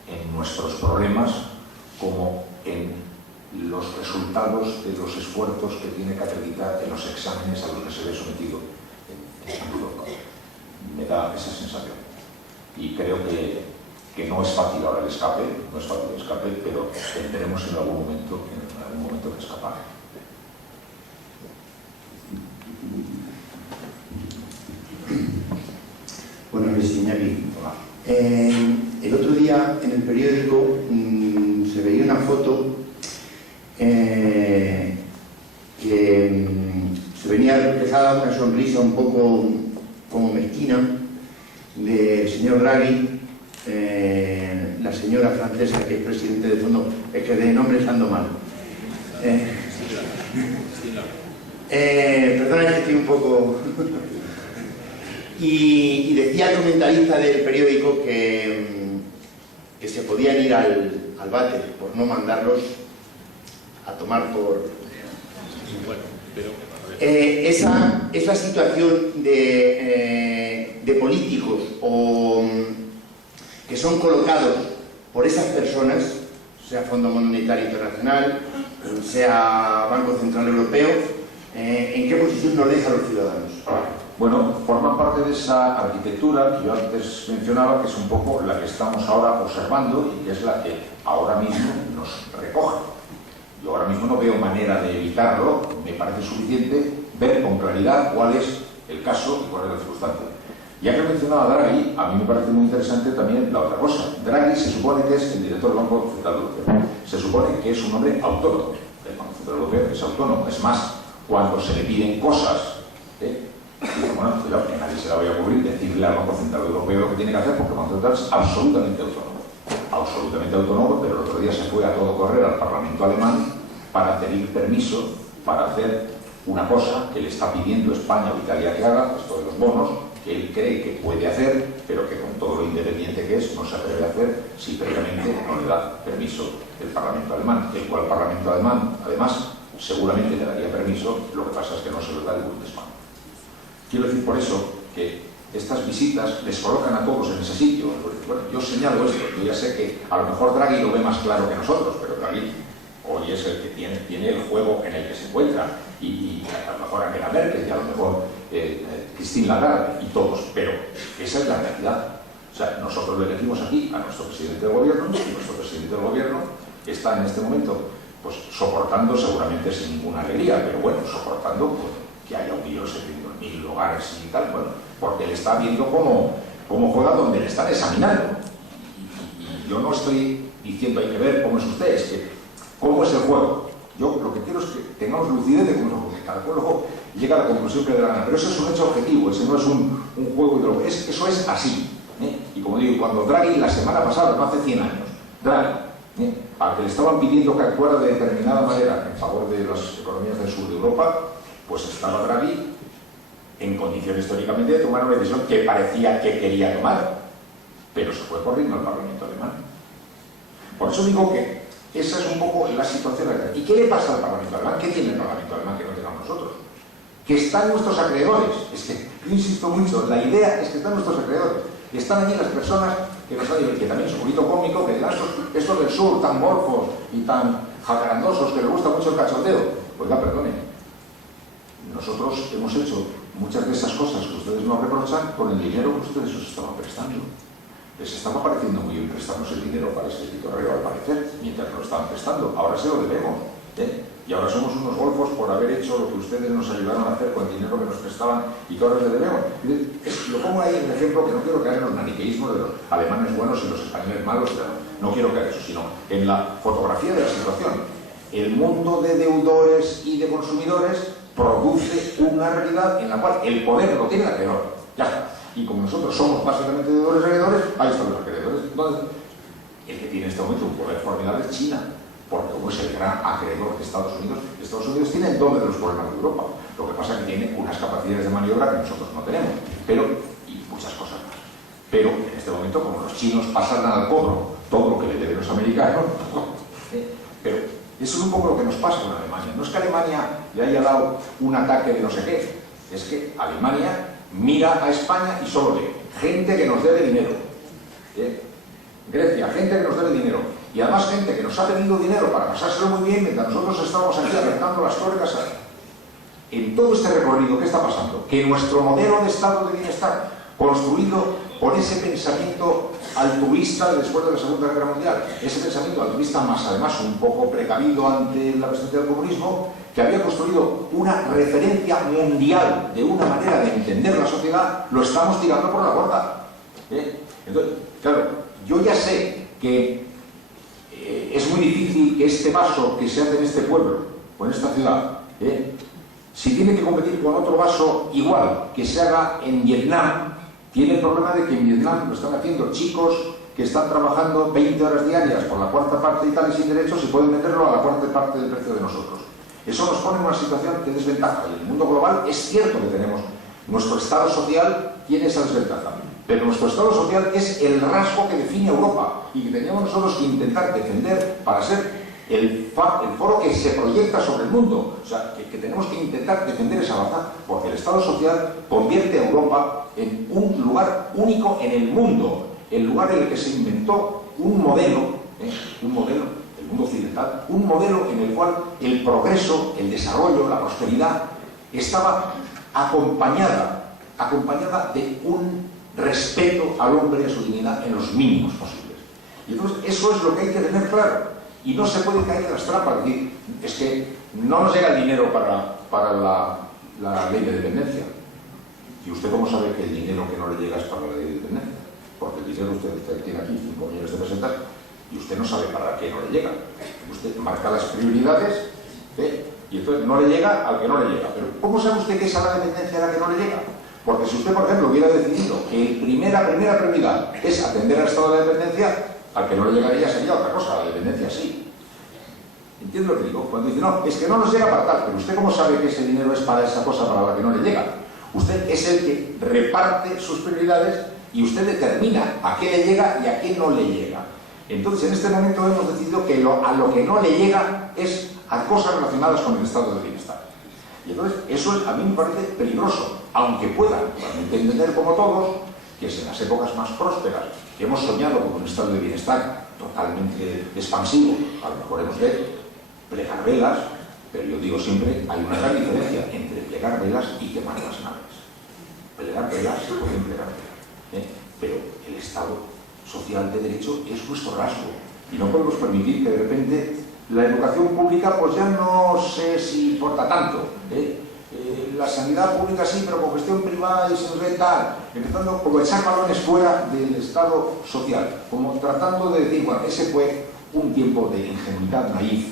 en nuestros problemas como en los resultados de los esfuerzos que tiene que acreditar en los exámenes a los que se ve sometido en Europa. Me da esa sensación. Y creo que no es fácil ahora el escape, pero tendremos en algún momento que escapar. Bueno, Luis Iñaki, el otro día en el periódico se veía una foto que se venía reflejada una sonrisa un poco como mezquina del señor Draghi, la señora francesa que es presidente de fondo, es que de nombre ando mal. Perdona que estoy un poco... y decía el comentarista del periódico que se podían ir al váter por no mandarlos a tomar por... Bueno, pero... esa situación de políticos que son colocados por esas personas sea Fondo Monetario Internacional, sea Banco Central Europeo, ¿en qué posición nos deja a los ciudadanos? Bueno, forman parte de esa arquitectura que yo antes mencionaba, que es un poco la que estamos ahora observando y que es la que ahora mismo nos recoge. Yo ahora mismo no veo manera de evitarlo, me parece suficiente ver con claridad cuál es el caso y cuál es la circunstancia. Ya que mencionaba a Draghi, a mí me parece muy interesante también la otra cosa. Draghi se supone que es el director del Banco Central Europeo. Se supone que es un hombre autónomo. El Banco Central Europeo es autónomo. Es más, cuando se le piden cosas, dice, bueno, cuidado, que nadie se la vaya a cubrir, decirle al Banco Central Europeo lo que tiene que hacer, porque el Banco Central es absolutamente autónomo. Absolutamente autónomo, pero el otro día se fue a todo correr al Parlamento alemán para pedir permiso para hacer una cosa que le está pidiendo España o Italia que haga, esto de los bonos, que él cree que puede hacer, pero que con todo lo independiente que es, no se atreve a hacer si previamente no le da permiso el Parlamento alemán, el cual Parlamento alemán, además, seguramente le daría permiso, lo que pasa es que no se lo da el Bundesbank. Quiero decir por eso que estas visitas les colocan a todos en ese sitio. Bueno, yo señalo esto, yo ya sé que a lo mejor Draghi lo ve más claro que nosotros, pero Draghi hoy es el que tiene el juego en el que se encuentra, y a lo mejor Angela Merkel y a lo mejor Christine Lagarde y todos, pero esa es la realidad. O sea, nosotros le elegimos aquí a nuestro presidente del gobierno, y nuestro presidente del gobierno está en este momento pues soportando, seguramente sin ninguna alegría, pero bueno, soportando pues, que haya un virus en 1000 lugares y tal, bueno, porque él está viendo cómo juega donde le están examinando. Y yo no estoy diciendo hay que ver cómo es usted, es que cómo es el juego. Yo lo que quiero es que tengamos lucidez de cómo es el juego, que cada cual luego llega a la conclusión que le da la gana, pero eso es un hecho objetivo, ese no es un juego ideológico, eso es así. Y como digo, cuando Draghi la semana pasada, no hace 100 años, Draghi, al que le estaban pidiendo que actuara de determinada manera en favor de las economías del sur de Europa, pues estaba Draghi en condiciones históricamente de tomar una decisión que parecía que quería tomar, pero se fue corriendo al Parlamento alemán. Por eso digo que esa es un poco la situación. ¿Y qué le pasa al Parlamento alemán? ¿Qué tiene el Parlamento alemán que no tengamos nosotros? Que están nuestros acreedores. Es que, yo insisto mucho, la idea es que están nuestros acreedores. Están allí las personas que nos han dicho, que también es un poquito cómico, que dirán estos del sur, tan morfos y tan jacarandosos, que les gusta mucho el cachondeo. Oiga, perdonen, nosotros hemos hecho muchas de esas cosas que ustedes nos reprochan con el dinero que ustedes os estaban prestando. Les estaba pareciendo muy bien prestarnos el dinero para ese editorial, al parecer, mientras nos lo estaban prestando. Ahora se lo debemos, y ahora somos unos golfos por haber hecho lo que ustedes nos ayudaron a hacer con el dinero que nos prestaban y que ahora les debemos. Lo pongo ahí en el ejemplo, que no quiero caer en los maniqueísmos de los alemanes buenos y los españoles malos, no quiero caer en eso, sino en la fotografía de la situación. El mundo de deudores y de consumidores produce una realidad en la cual el poder lo tiene el acreedor. Ya está. Y como nosotros somos básicamente deudores y acreedores, ahí están los acreedores. Entonces, el que tiene en este momento un poder formidable es China, porque como es el gran acreedor de Estados Unidos tiene el doble de los problemas de Europa. Lo que pasa es que tiene unas capacidades de maniobra que nosotros no tenemos, y muchas cosas más. Pero en este momento, como los chinos pasan al cobro todo lo que le deben los americanos, pero eso es un poco lo que nos pasa con Alemania. No es que Alemania le haya dado un ataque de no sé qué, es que Alemania mira a España y solo ve gente que nos debe dinero. Grecia, gente que nos debe dinero. Y además gente que nos ha pedido dinero para pasárselo muy bien mientras nosotros estamos aquí apretando las tuercas. En todo este recorrido, ¿qué está pasando? Que nuestro modelo de estado de bienestar, construido con ese pensamiento altruista después de la Segunda Guerra Mundial, ese pensamiento altruista más además un poco precavido ante la presencia del comunismo, que había construido una referencia mundial de una manera de entender la sociedad, lo estamos tirando por la borda. Entonces, claro, yo ya sé que es muy difícil que este vaso que se hace en este pueblo o en esta ciudad, si tiene que competir con otro vaso igual que se haga en Vietnam, tiene el problema de que en Vietnam lo están haciendo chicos que están trabajando 20 horas diarias por la cuarta parte y tal y sin derechos y pueden meterlo a la cuarta parte del precio de nosotros. Eso nos pone en una situación de desventaja. Y en el mundo global es cierto que tenemos, nuestro estado social tiene esa desventaja, pero nuestro estado social es el rasgo que define Europa y que teníamos nosotros que intentar defender para ser el foro que se proyecta sobre el mundo. O sea, que tenemos que intentar defender esa verdad, porque el estado social convierte a Europa en un lugar único en el mundo, el lugar en el que se inventó un modelo, el mundo occidental, un modelo en el cual el progreso, el desarrollo, la prosperidad estaba acompañada de un respeto al hombre y a su dignidad en los mínimos posibles. Y entonces eso es lo que hay que tener claro. Y no se puede caer en las trampas. Es que no nos llega el dinero para la ley de dependencia. ¿Y usted cómo sabe que el dinero que no le llega es para la ley de dependencia? Porque el dinero usted tiene aquí 5 millones de pesetas y usted no sabe para qué no le llega. Usted marca las prioridades y entonces no le llega al que no le llega. Pero ¿cómo sabe usted que esa es la dependencia a la que no le llega? Porque si usted, por ejemplo, hubiera decidido que la primera prioridad es atender al estado de dependencia, al que no le llegaría sería otra cosa, la dependencia sí. ¿Entiende lo que digo? Cuando dice, no, es que no nos llega para tal, pero usted cómo sabe que ese dinero es para esa cosa para la que no le llega. Usted es el que reparte sus prioridades y usted determina a qué le llega y a qué no le llega. Entonces, en este momento hemos decidido que a lo que no le llega es a cosas relacionadas con el estado de bienestar. Y entonces, eso a mí me parece peligroso, aunque puedan entender como todos que es en las épocas más prósperas que hemos soñado con un estado de bienestar totalmente expansivo, a lo mejor hemos de plegar velas, pero yo digo siempre, hay una gran diferencia entre plegar velas y quemar las naves. Plegar velas se pueden plegar velas, pero el Estado social de derecho es nuestro rasgo y no podemos permitir que de repente la educación pública pues ya no sé si importa tanto, la sanidad pública sí, pero con gestión privada y sin red tal, empezando como echar balones fuera del Estado social, como tratando de decir, bueno, ese fue un tiempo de ingenuidad naif,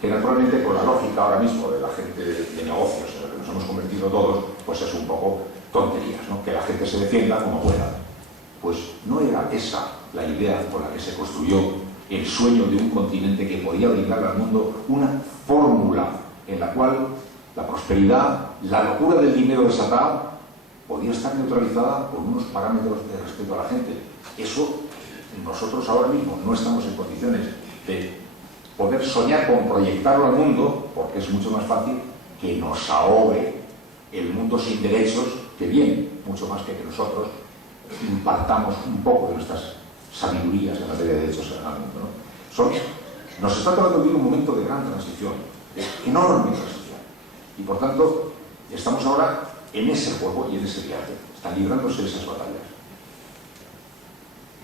que naturalmente por la lógica ahora mismo de la gente de negocios en la que nos hemos convertido todos, pues es un poco tonterías, ¿no? Que la gente se defienda como pueda. Pues no era esa la idea con la que se construyó el sueño de un continente que podía brindar al mundo una fórmula en la cual la prosperidad, la locura del dinero desatado, podía estar neutralizada por unos parámetros de respeto a la gente. Eso nosotros ahora mismo no estamos en condiciones de poder soñar con proyectarlo al mundo, porque es mucho más fácil que nos ahogue el mundo sin derechos, que bien, mucho más que nosotros impartamos un poco de nuestras sabidurías en materia de derechos al mundo, ¿no? Nos está tocando vivir un momento de gran transición, de enorme transición, y por tanto estamos ahora en ese juego y en ese viaje, están librándose esas batallas.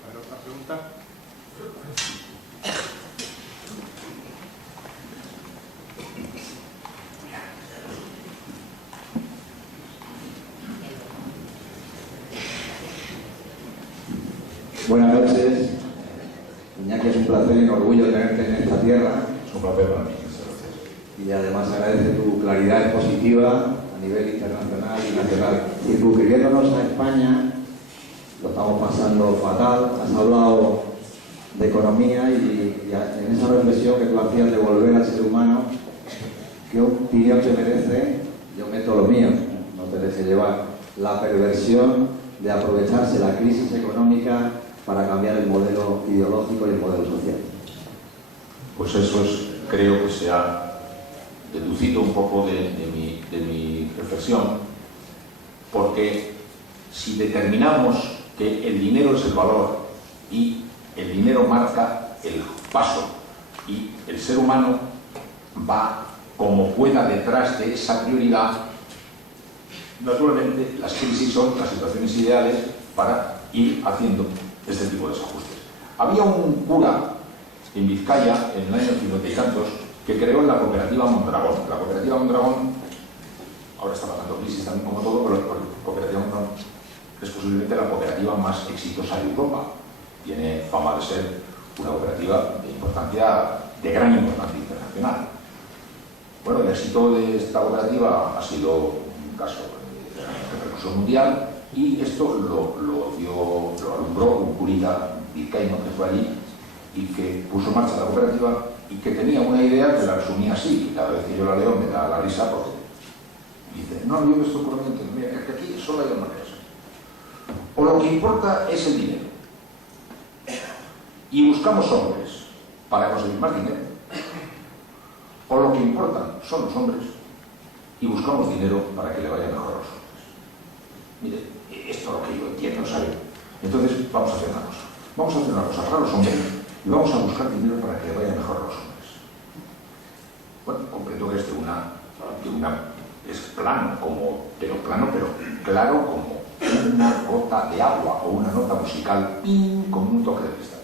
¿Hay otra pregunta? Buenas noches. Iñaki, es un placer y un orgullo tenerte en esta tierra. Es un placer para mí, muchas gracias. Y además agradece tu claridad expositiva a nivel internacional y nacional. Circunscribiéndonos a España, lo estamos pasando fatal. Has hablado de economía y en esa reflexión que tú hacías de volver al ser humano, ¿qué opinión te merece? Yo meto lo mío, no te dejes llevar. La perversión de aprovecharse la crisis económica para cambiar el modelo ideológico y el modelo social. Pues eso es, creo que se ha deducido un poco de mi reflexión, porque si determinamos que el dinero es el valor y el dinero marca el paso y el ser humano va como pueda detrás de esa prioridad, naturalmente las crisis son las situaciones ideales para ir haciendo este tipo de desajustes. Había un cura en Vizcaya, en el año 50 y tantos, que creó la cooperativa Mondragón. La cooperativa Mondragón, ahora está pasando crisis también como todo, pero la cooperativa Mondragón es posiblemente la cooperativa más exitosa de Europa. Tiene fama de ser una cooperativa de gran importancia internacional. Bueno, el éxito de esta cooperativa ha sido un caso de repercusión mundial, y esto lo alumbró un curita vizcaíno que fue allí y que puso en marcha la cooperativa y que tenía una idea que la resumía así, y cada vez que yo la leo me da la risa porque dice, no, yo me estoy ocurriendo, mira, que aquí solo hay dos maneras. O lo que importa es el dinero y buscamos hombres para conseguir más dinero, o lo que importan son los hombres y buscamos dinero para que le vaya mejor a los hombres. Mire, esto es lo que yo entiendo, ¿sabe? Entonces vamos a hacer una cosa. Vamos a hacer una cosa para los hombres y vamos a buscar dinero para que le vaya mejor a los hombres. Bueno, comprendo que es es plano, pero claro como una gota de agua o una nota musical con un toque de cristal.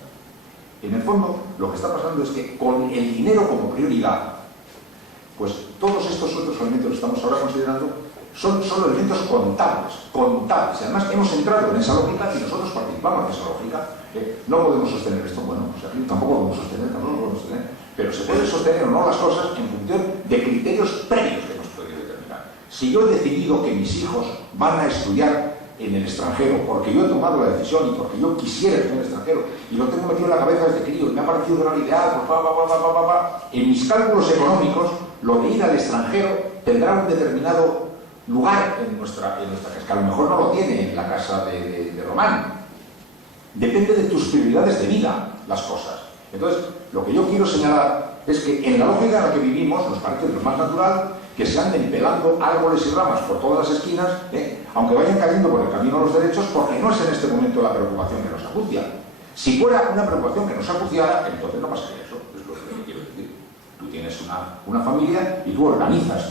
En el fondo, lo que está pasando es que con el dinero como prioridad, pues todos estos otros elementos que estamos ahora considerando son solo elementos contables. Y además hemos entrado en esa lógica y nosotros participamos en esa lógica. No podemos sostener esto, bueno, o sea, tampoco podemos sostener, pero se pueden sostener o no las cosas en función de criterios previos que hemos podido determinar. Si yo he decidido que mis hijos van a estudiar en el extranjero, porque yo he tomado la decisión y porque yo quisiera estudiar en el extranjero, y lo tengo metido en la cabeza desde crío, y me ha parecido gran ideal, en mis cálculos económicos, lo de ir al extranjero tendrá un determinado lugar en nuestra casa, que a lo mejor no lo tiene en la casa de Román. Depende de tus prioridades de vida, las cosas. Entonces, lo que yo quiero señalar es que en la lógica en la que vivimos nos parece lo más natural que se anden pelando árboles y ramas por todas las esquinas, aunque vayan cayendo por el camino de los derechos, porque no es en este momento la preocupación que nos acucia. Si fuera una preocupación que nos acuciara, entonces no pasaría eso, es lo que quiero decir. Tú tienes una familia y tú organizas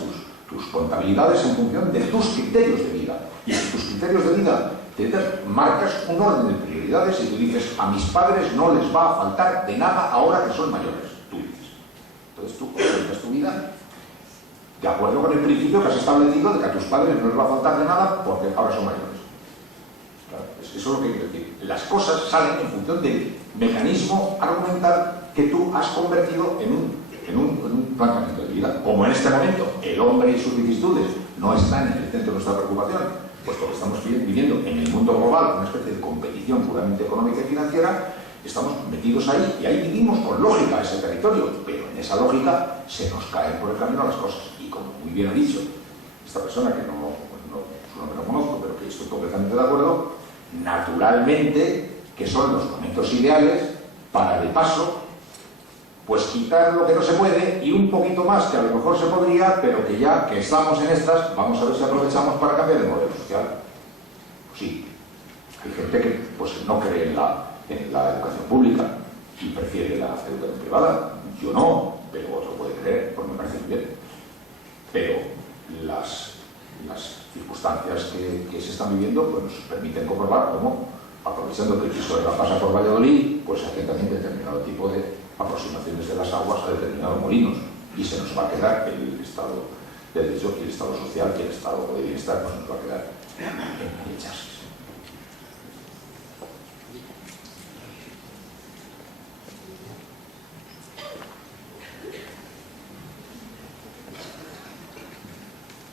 tus contabilidades en función de tus criterios de vida. Y en tus criterios de vida marcas un orden de prioridades y tú dices, a mis padres no les va a faltar de nada ahora que son mayores. Tú dices. Entonces tú organizas tu vida de acuerdo con el principio que has establecido de que a tus padres no les va a faltar de nada porque ahora son mayores. Claro, eso es lo que quiero decir. Las cosas salen en función del mecanismo argumental que tú has convertido en un planteamiento de vida. Como en este momento el hombre y sus vicisitudes no están en el centro de nuestra preocupación, pues porque estamos viviendo en el mundo global una especie de competición puramente económica y financiera, estamos metidos ahí y ahí vivimos con lógica ese territorio, pero en esa lógica se nos caen por el camino las cosas. Y como muy bien ha dicho esta persona, que su nombre no conozco, pero que estoy completamente de acuerdo, naturalmente que son los momentos ideales para de paso pues quitar lo que no se puede y un poquito más que a lo mejor se podría, pero que ya que estamos en estas, vamos a ver si aprovechamos para cambiar el modelo social. Pues sí, hay gente que pues no cree en la educación pública y prefiere la educación privada. Yo no, pero otro puede creer, pues me parece muy bien. Pero las circunstancias que se están viviendo pues nos permiten comprobar cómo, aprovechando que el Pisuerga pasa por Valladolid, pues hacen también determinado tipo de aproximaciones de las aguas a determinados molinos y se nos va a quedar el Estado de Derecho y el Estado social y el Estado de Bienestar, pues nos va a quedar en el chasis.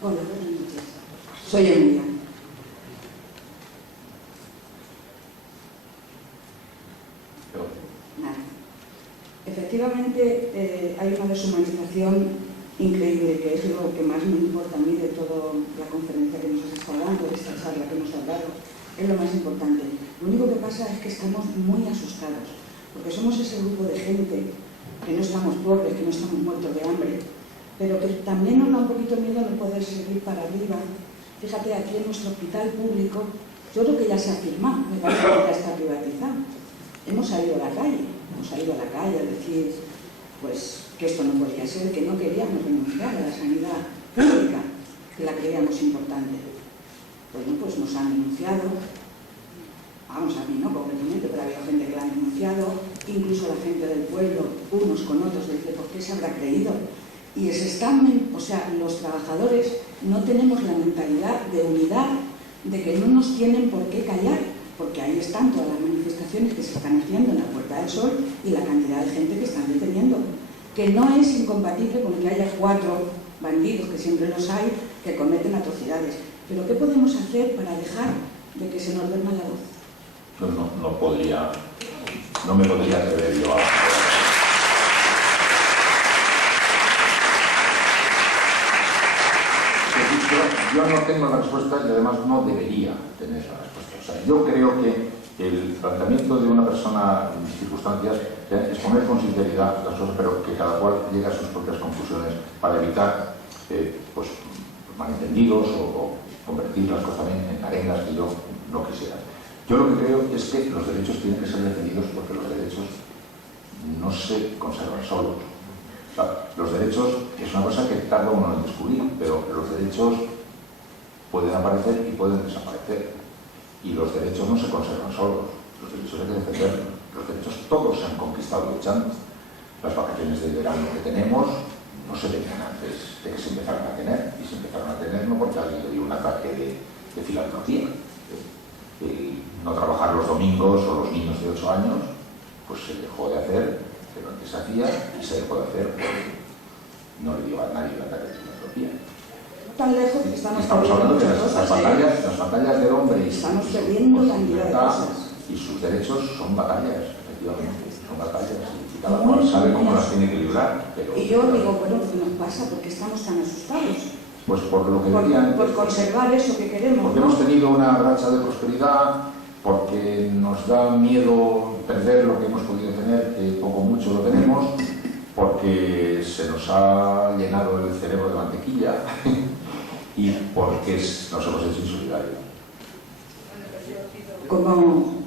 Hola, buenas noches. Soy Emilia. Nada. Efectivamente, hay una deshumanización increíble, que es lo que más me importa a mí de toda la conferencia que nos has estado dando, de esta charla que hemos hablado. Es lo más importante. Lo único que pasa es que estamos muy asustados, porque somos ese grupo de gente que no estamos pobres, que no estamos muertos de hambre, pero que también nos da un poquito miedo no poder seguir para arriba. Fíjate, aquí en nuestro hospital público, yo creo que ya se ha firmado, me parece que ya está privatizado. Hemos salido a la calle a decir pues, que esto no podía ser, que no queríamos renunciar a la sanidad pública, que la creíamos importante. Bueno, pues nos han denunciado, vamos, a mí no completamente, pero había gente que la ha denunciado, incluso la gente del pueblo, unos con otros, dice, ¿por qué se habrá creído? Y los trabajadores no tenemos la mentalidad de unidad, de que no nos tienen por qué callar, porque ahí están todas las manifestaciones que se están haciendo en la Puerta del Sol y la cantidad de gente que están deteniendo, que no es incompatible con que haya 4 bandidos, que siempre los hay, que cometen atrocidades. Pero ¿qué podemos hacer para dejar de que se nos duerma la voz? Yo no me podría atrever yo a... Yo no tengo la respuesta y además no debería tener la respuesta. O sea, yo creo que el planteamiento de una persona en mis circunstancias es poner con sinceridad las cosas, pero que cada cual llegue a sus propias conclusiones para evitar malentendidos o convertir las cosas también en arenas que yo no quisiera. Yo lo que creo es que los derechos tienen que ser defendidos porque los derechos no se conservan solos. O sea, los derechos es una cosa que tarda uno en descubrir, pero los derechos pueden aparecer y pueden desaparecer. Y los derechos no se conservan solos, los derechos hay que defenderlos. Los derechos todos se han conquistado luchando. Las vacaciones de verano que tenemos no se tenían antes de que se empezaran a tener, y se empezaron a tener no porque alguien le dio un ataque de filantropía. No trabajar los domingos o los niños de 8 años, pues se dejó de hacer, pero antes se hacía y se dejó de hacer porque no le dio a nadie un ataque de filantropía. Tan lejos que estamos hablando de perdiendo las batallas del hombre y estamos su perdiendo cantidad de cosas. y sus derechos son batallas, efectivamente, son batallas y cada cual sabe cómo las tiene que librar. Pero, y yo digo, bueno, ¿qué nos pasa? ¿Por qué estamos tan asustados? Pues por lo que decían, por conservar eso que queremos, porque ¿no? hemos tenido una racha de prosperidad, porque nos da miedo perder lo que hemos podido tener, que poco mucho lo tenemos, porque se nos ha llenado el cerebro de mantequilla y porque nos hemos hecho insolidarios. Como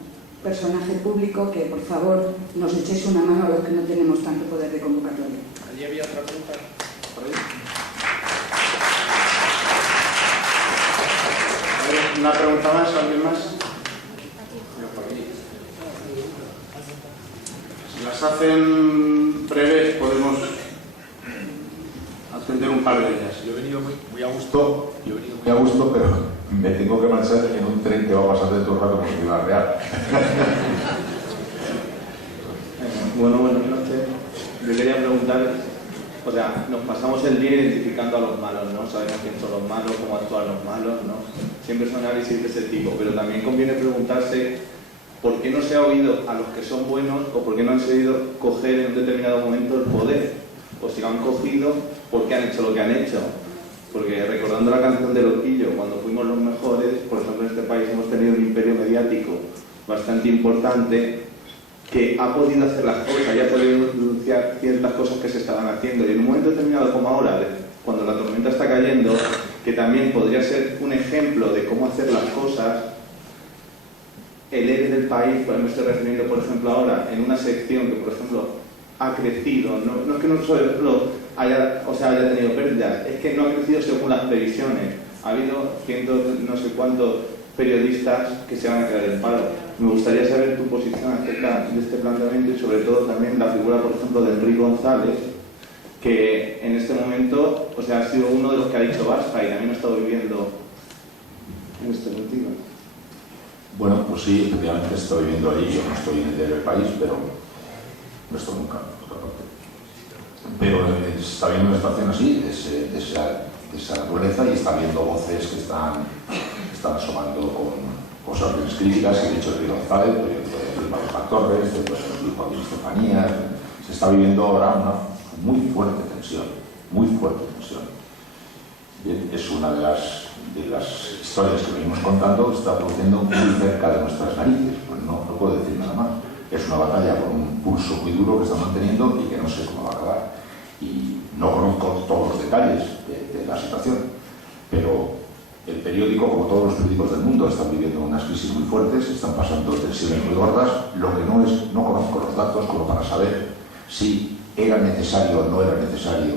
personaje público, que por favor nos echéis una mano a los que no tenemos tanto poder de convocatoria. Allí había otra pregunta. ¿Por ahí? ¿Una pregunta más? ¿Alguien más? Si las hacen breves, podemos atender un par de ellas. Yo he venido muy a gusto, pero me tengo que marchar en un tren que va a pasar dentro de un rato por Ciudad Real. Bueno, buenas noches. Yo quería preguntar, o sea, nos pasamos el día identificando a los malos, ¿no? Sabemos quién son los malos, cómo actúan los malos, ¿no? Siempre son análisis de ese tipo, pero también conviene preguntarse por qué no se ha oído a los que son buenos o por qué no han sabido coger en un determinado momento el poder, o si lo han cogido, por qué han hecho lo que han hecho. Porque recordando la canción de Loquillo, cuando fuimos los mejores, por ejemplo en este país hemos tenido un imperio mediático bastante importante que ha podido hacer las cosas y ha podido denunciar ciertas cosas que se estaban haciendo. Y en un momento determinado como ahora, cuando la tormenta está cayendo, que también podría ser un ejemplo de cómo hacer las cosas, el héroe del país, pues me estoy refiriendo por ejemplo ahora en una sección que por ejemplo ha crecido, no es que no solo haya tenido pérdidas, es que no ha crecido según las previsiones. Ha habido no sé cuántos periodistas que se van a quedar en paro. Me gustaría saber tu posición acerca de este planteamiento y sobre todo también la figura, por ejemplo, de Enrique González, que en este momento, o sea, ha sido uno de los que ha dicho basta y también ha estado viviendo en este sentido. Bueno, pues sí, efectivamente estoy viviendo allí. Yo no estoy en el diario del país, pero no estoy nunca, por otra parte. Pero está viendo una situación así, de esa naturaleza, y está viendo voces que están asomando con cosas críticas, que de hecho el González, de Manuel Torres, de Joaquín Estefanía. Se está viviendo ahora una muy fuerte tensión, muy fuerte tensión. Bien, es una de las historias que venimos contando, está produciendo muy cerca de nuestras narices, pues no puedo decir nada más. Es una batalla con un pulso muy duro que está manteniendo y que no sé cómo va a acabar. Y no conozco todos los detalles de la situación, pero el periódico, como todos los periódicos del mundo, están viviendo unas crisis muy fuertes, están pasando tensiones muy gordas. Lo que no conozco los datos como para saber si era necesario o no era necesario,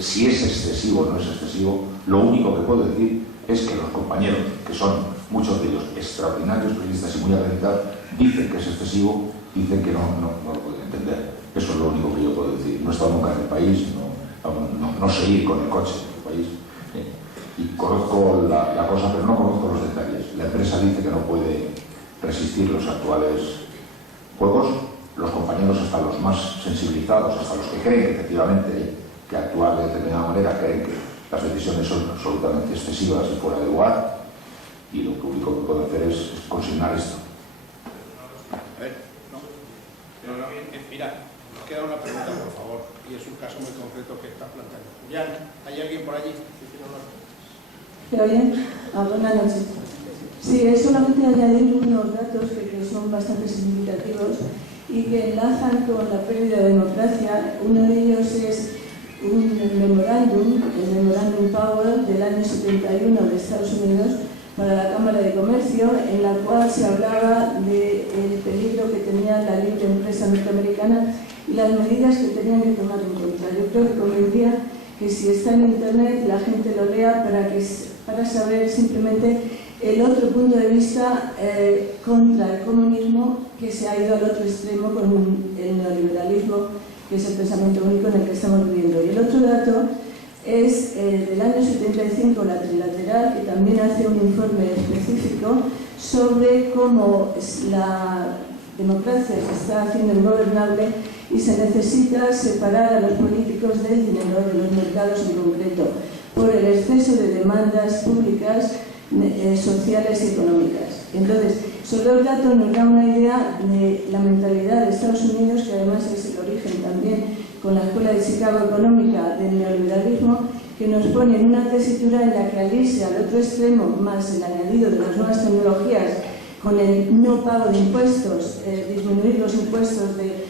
si es excesivo o no es excesivo. Lo único que puedo decir es que los compañeros, que son muchos de ellos extraordinarios periodistas y muy acreditados, dicen que es excesivo, dicen que no lo pueden entender. Eso es lo único que yo puedo decir. No he estado nunca en el país, no sé ir con el coche en el país. Y conozco la cosa, pero no conozco los detalles. La empresa dice que no puede resistir los actuales juegos. Los compañeros, hasta los más sensibilizados, hasta los que creen que efectivamente hay que actuar de determinada manera, creen que las decisiones son absolutamente excesivas y fuera de lugar, y lo único que puedo hacer es consignar esto. A ver, mira, nos queda una pregunta, por favor, y es un caso muy concreto que está planteando. Julián, ¿hay alguien por allí? ¿Me oyen? Buenas noches. Sí, es solamente añadir unos datos que son bastante significativos y que enlazan con la pérdida de democracia. Uno de ellos es un memorándum, el Memorándum Powell del año 71 de Estados Unidos para la Cámara de Comercio, en la cual se hablaba del peligro que tenía la libre empresa norteamericana y las medidas que tenían que tomar en cuenta. Yo creo que convendría que si está en Internet la gente lo lea para saber simplemente el otro punto de vista contra el comunismo, que se ha ido al otro extremo con el neoliberalismo, que es el pensamiento único en el que estamos viviendo. Y el otro dato es del año 75, la Trilateral, que también hace un informe específico sobre cómo la democracia se está haciendo ingobernable y se necesita separar a los políticos del dinero, de los mercados en concreto, por el exceso de demandas públicas, sociales y económicas. Entonces, solo el dato nos da una idea de la mentalidad de Estados Unidos, que además es el origen también con la Escuela de Chicago Económica del neoliberalismo, que nos pone en una tesitura en la que al irse al otro extremo, más el añadido de las nuevas tecnologías, con el no pago de impuestos, disminuir los impuestos de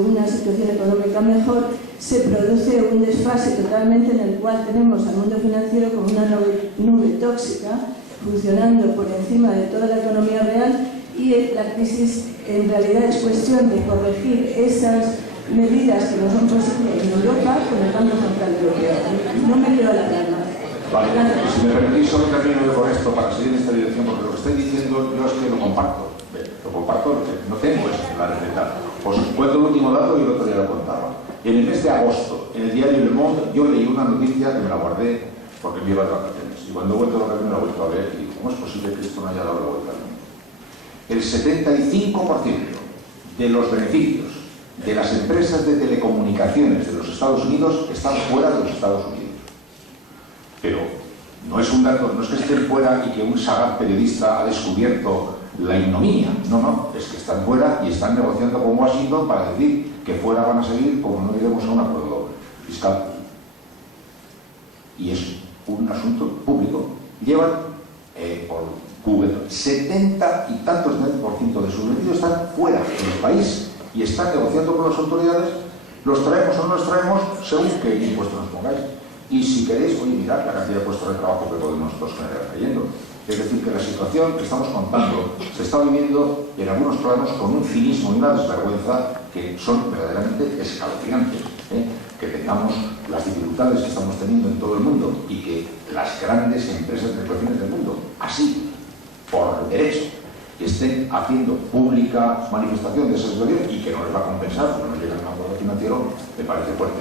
una situación económica mejor, se produce un desfase totalmente en el cual tenemos al mundo financiero como una nube tóxica funcionando por encima de toda la economía real, y la crisis en realidad es cuestión de corregir esas medidas que no son posibles en Europa con el Banco Central Europeo. No me quedo a la plana. Vale, si me permitís, solo termino yo con esto para seguir en esta dirección, porque lo que estoy diciendo yo es que lo comparto. Lo comparto, no tengo eso, la receta. Os cuento el último dato y el otro día lo contaba. En el mes de agosto, en el diario Le Monde, yo leí una noticia que me la guardé porque me iba de vacaciones. Y cuando he vuelto de vacaciones me la he vuelto a ver y digo, ¿cómo es posible que esto no haya dado la vuelta al mundo? El 75% de los beneficios de las empresas de telecomunicaciones de los Estados Unidos están fuera de los Estados Unidos. Pero no es un dato, no es que estén fuera y que un sagaz periodista ha descubierto la ignominia. No, es que están fuera y están negociando con Washington para decir que fuera van a seguir como no lleguemos a un acuerdo fiscal. Y es un asunto público. Llevan por Google 70 y tantos % de sus beneficios están fuera del país y están negociando con las autoridades. Los traemos o no los traemos según qué impuestos nos pongáis. Y si queréis, oye, mirad la cantidad de puestos de trabajo que podemos nosotros generar cayendo. Es decir, que la situación que estamos contando se está viviendo en algunos planos con un cinismo y una desvergüenza que son verdaderamente escalofriantes. Que tengamos las dificultades que estamos teniendo en todo el mundo y que las grandes empresas de telecomunicaciones del mundo, así, por derecho, estén haciendo pública manifestación de esa situación y que no les va a compensar porque no llegan a un acuerdo financiero, me parece fuerte.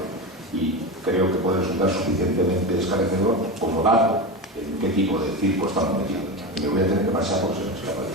Y creo que puede resultar suficientemente esclarecedor como dato en qué tipo de circo estamos metidos. Y me voy a tener que pasar por ser escapado.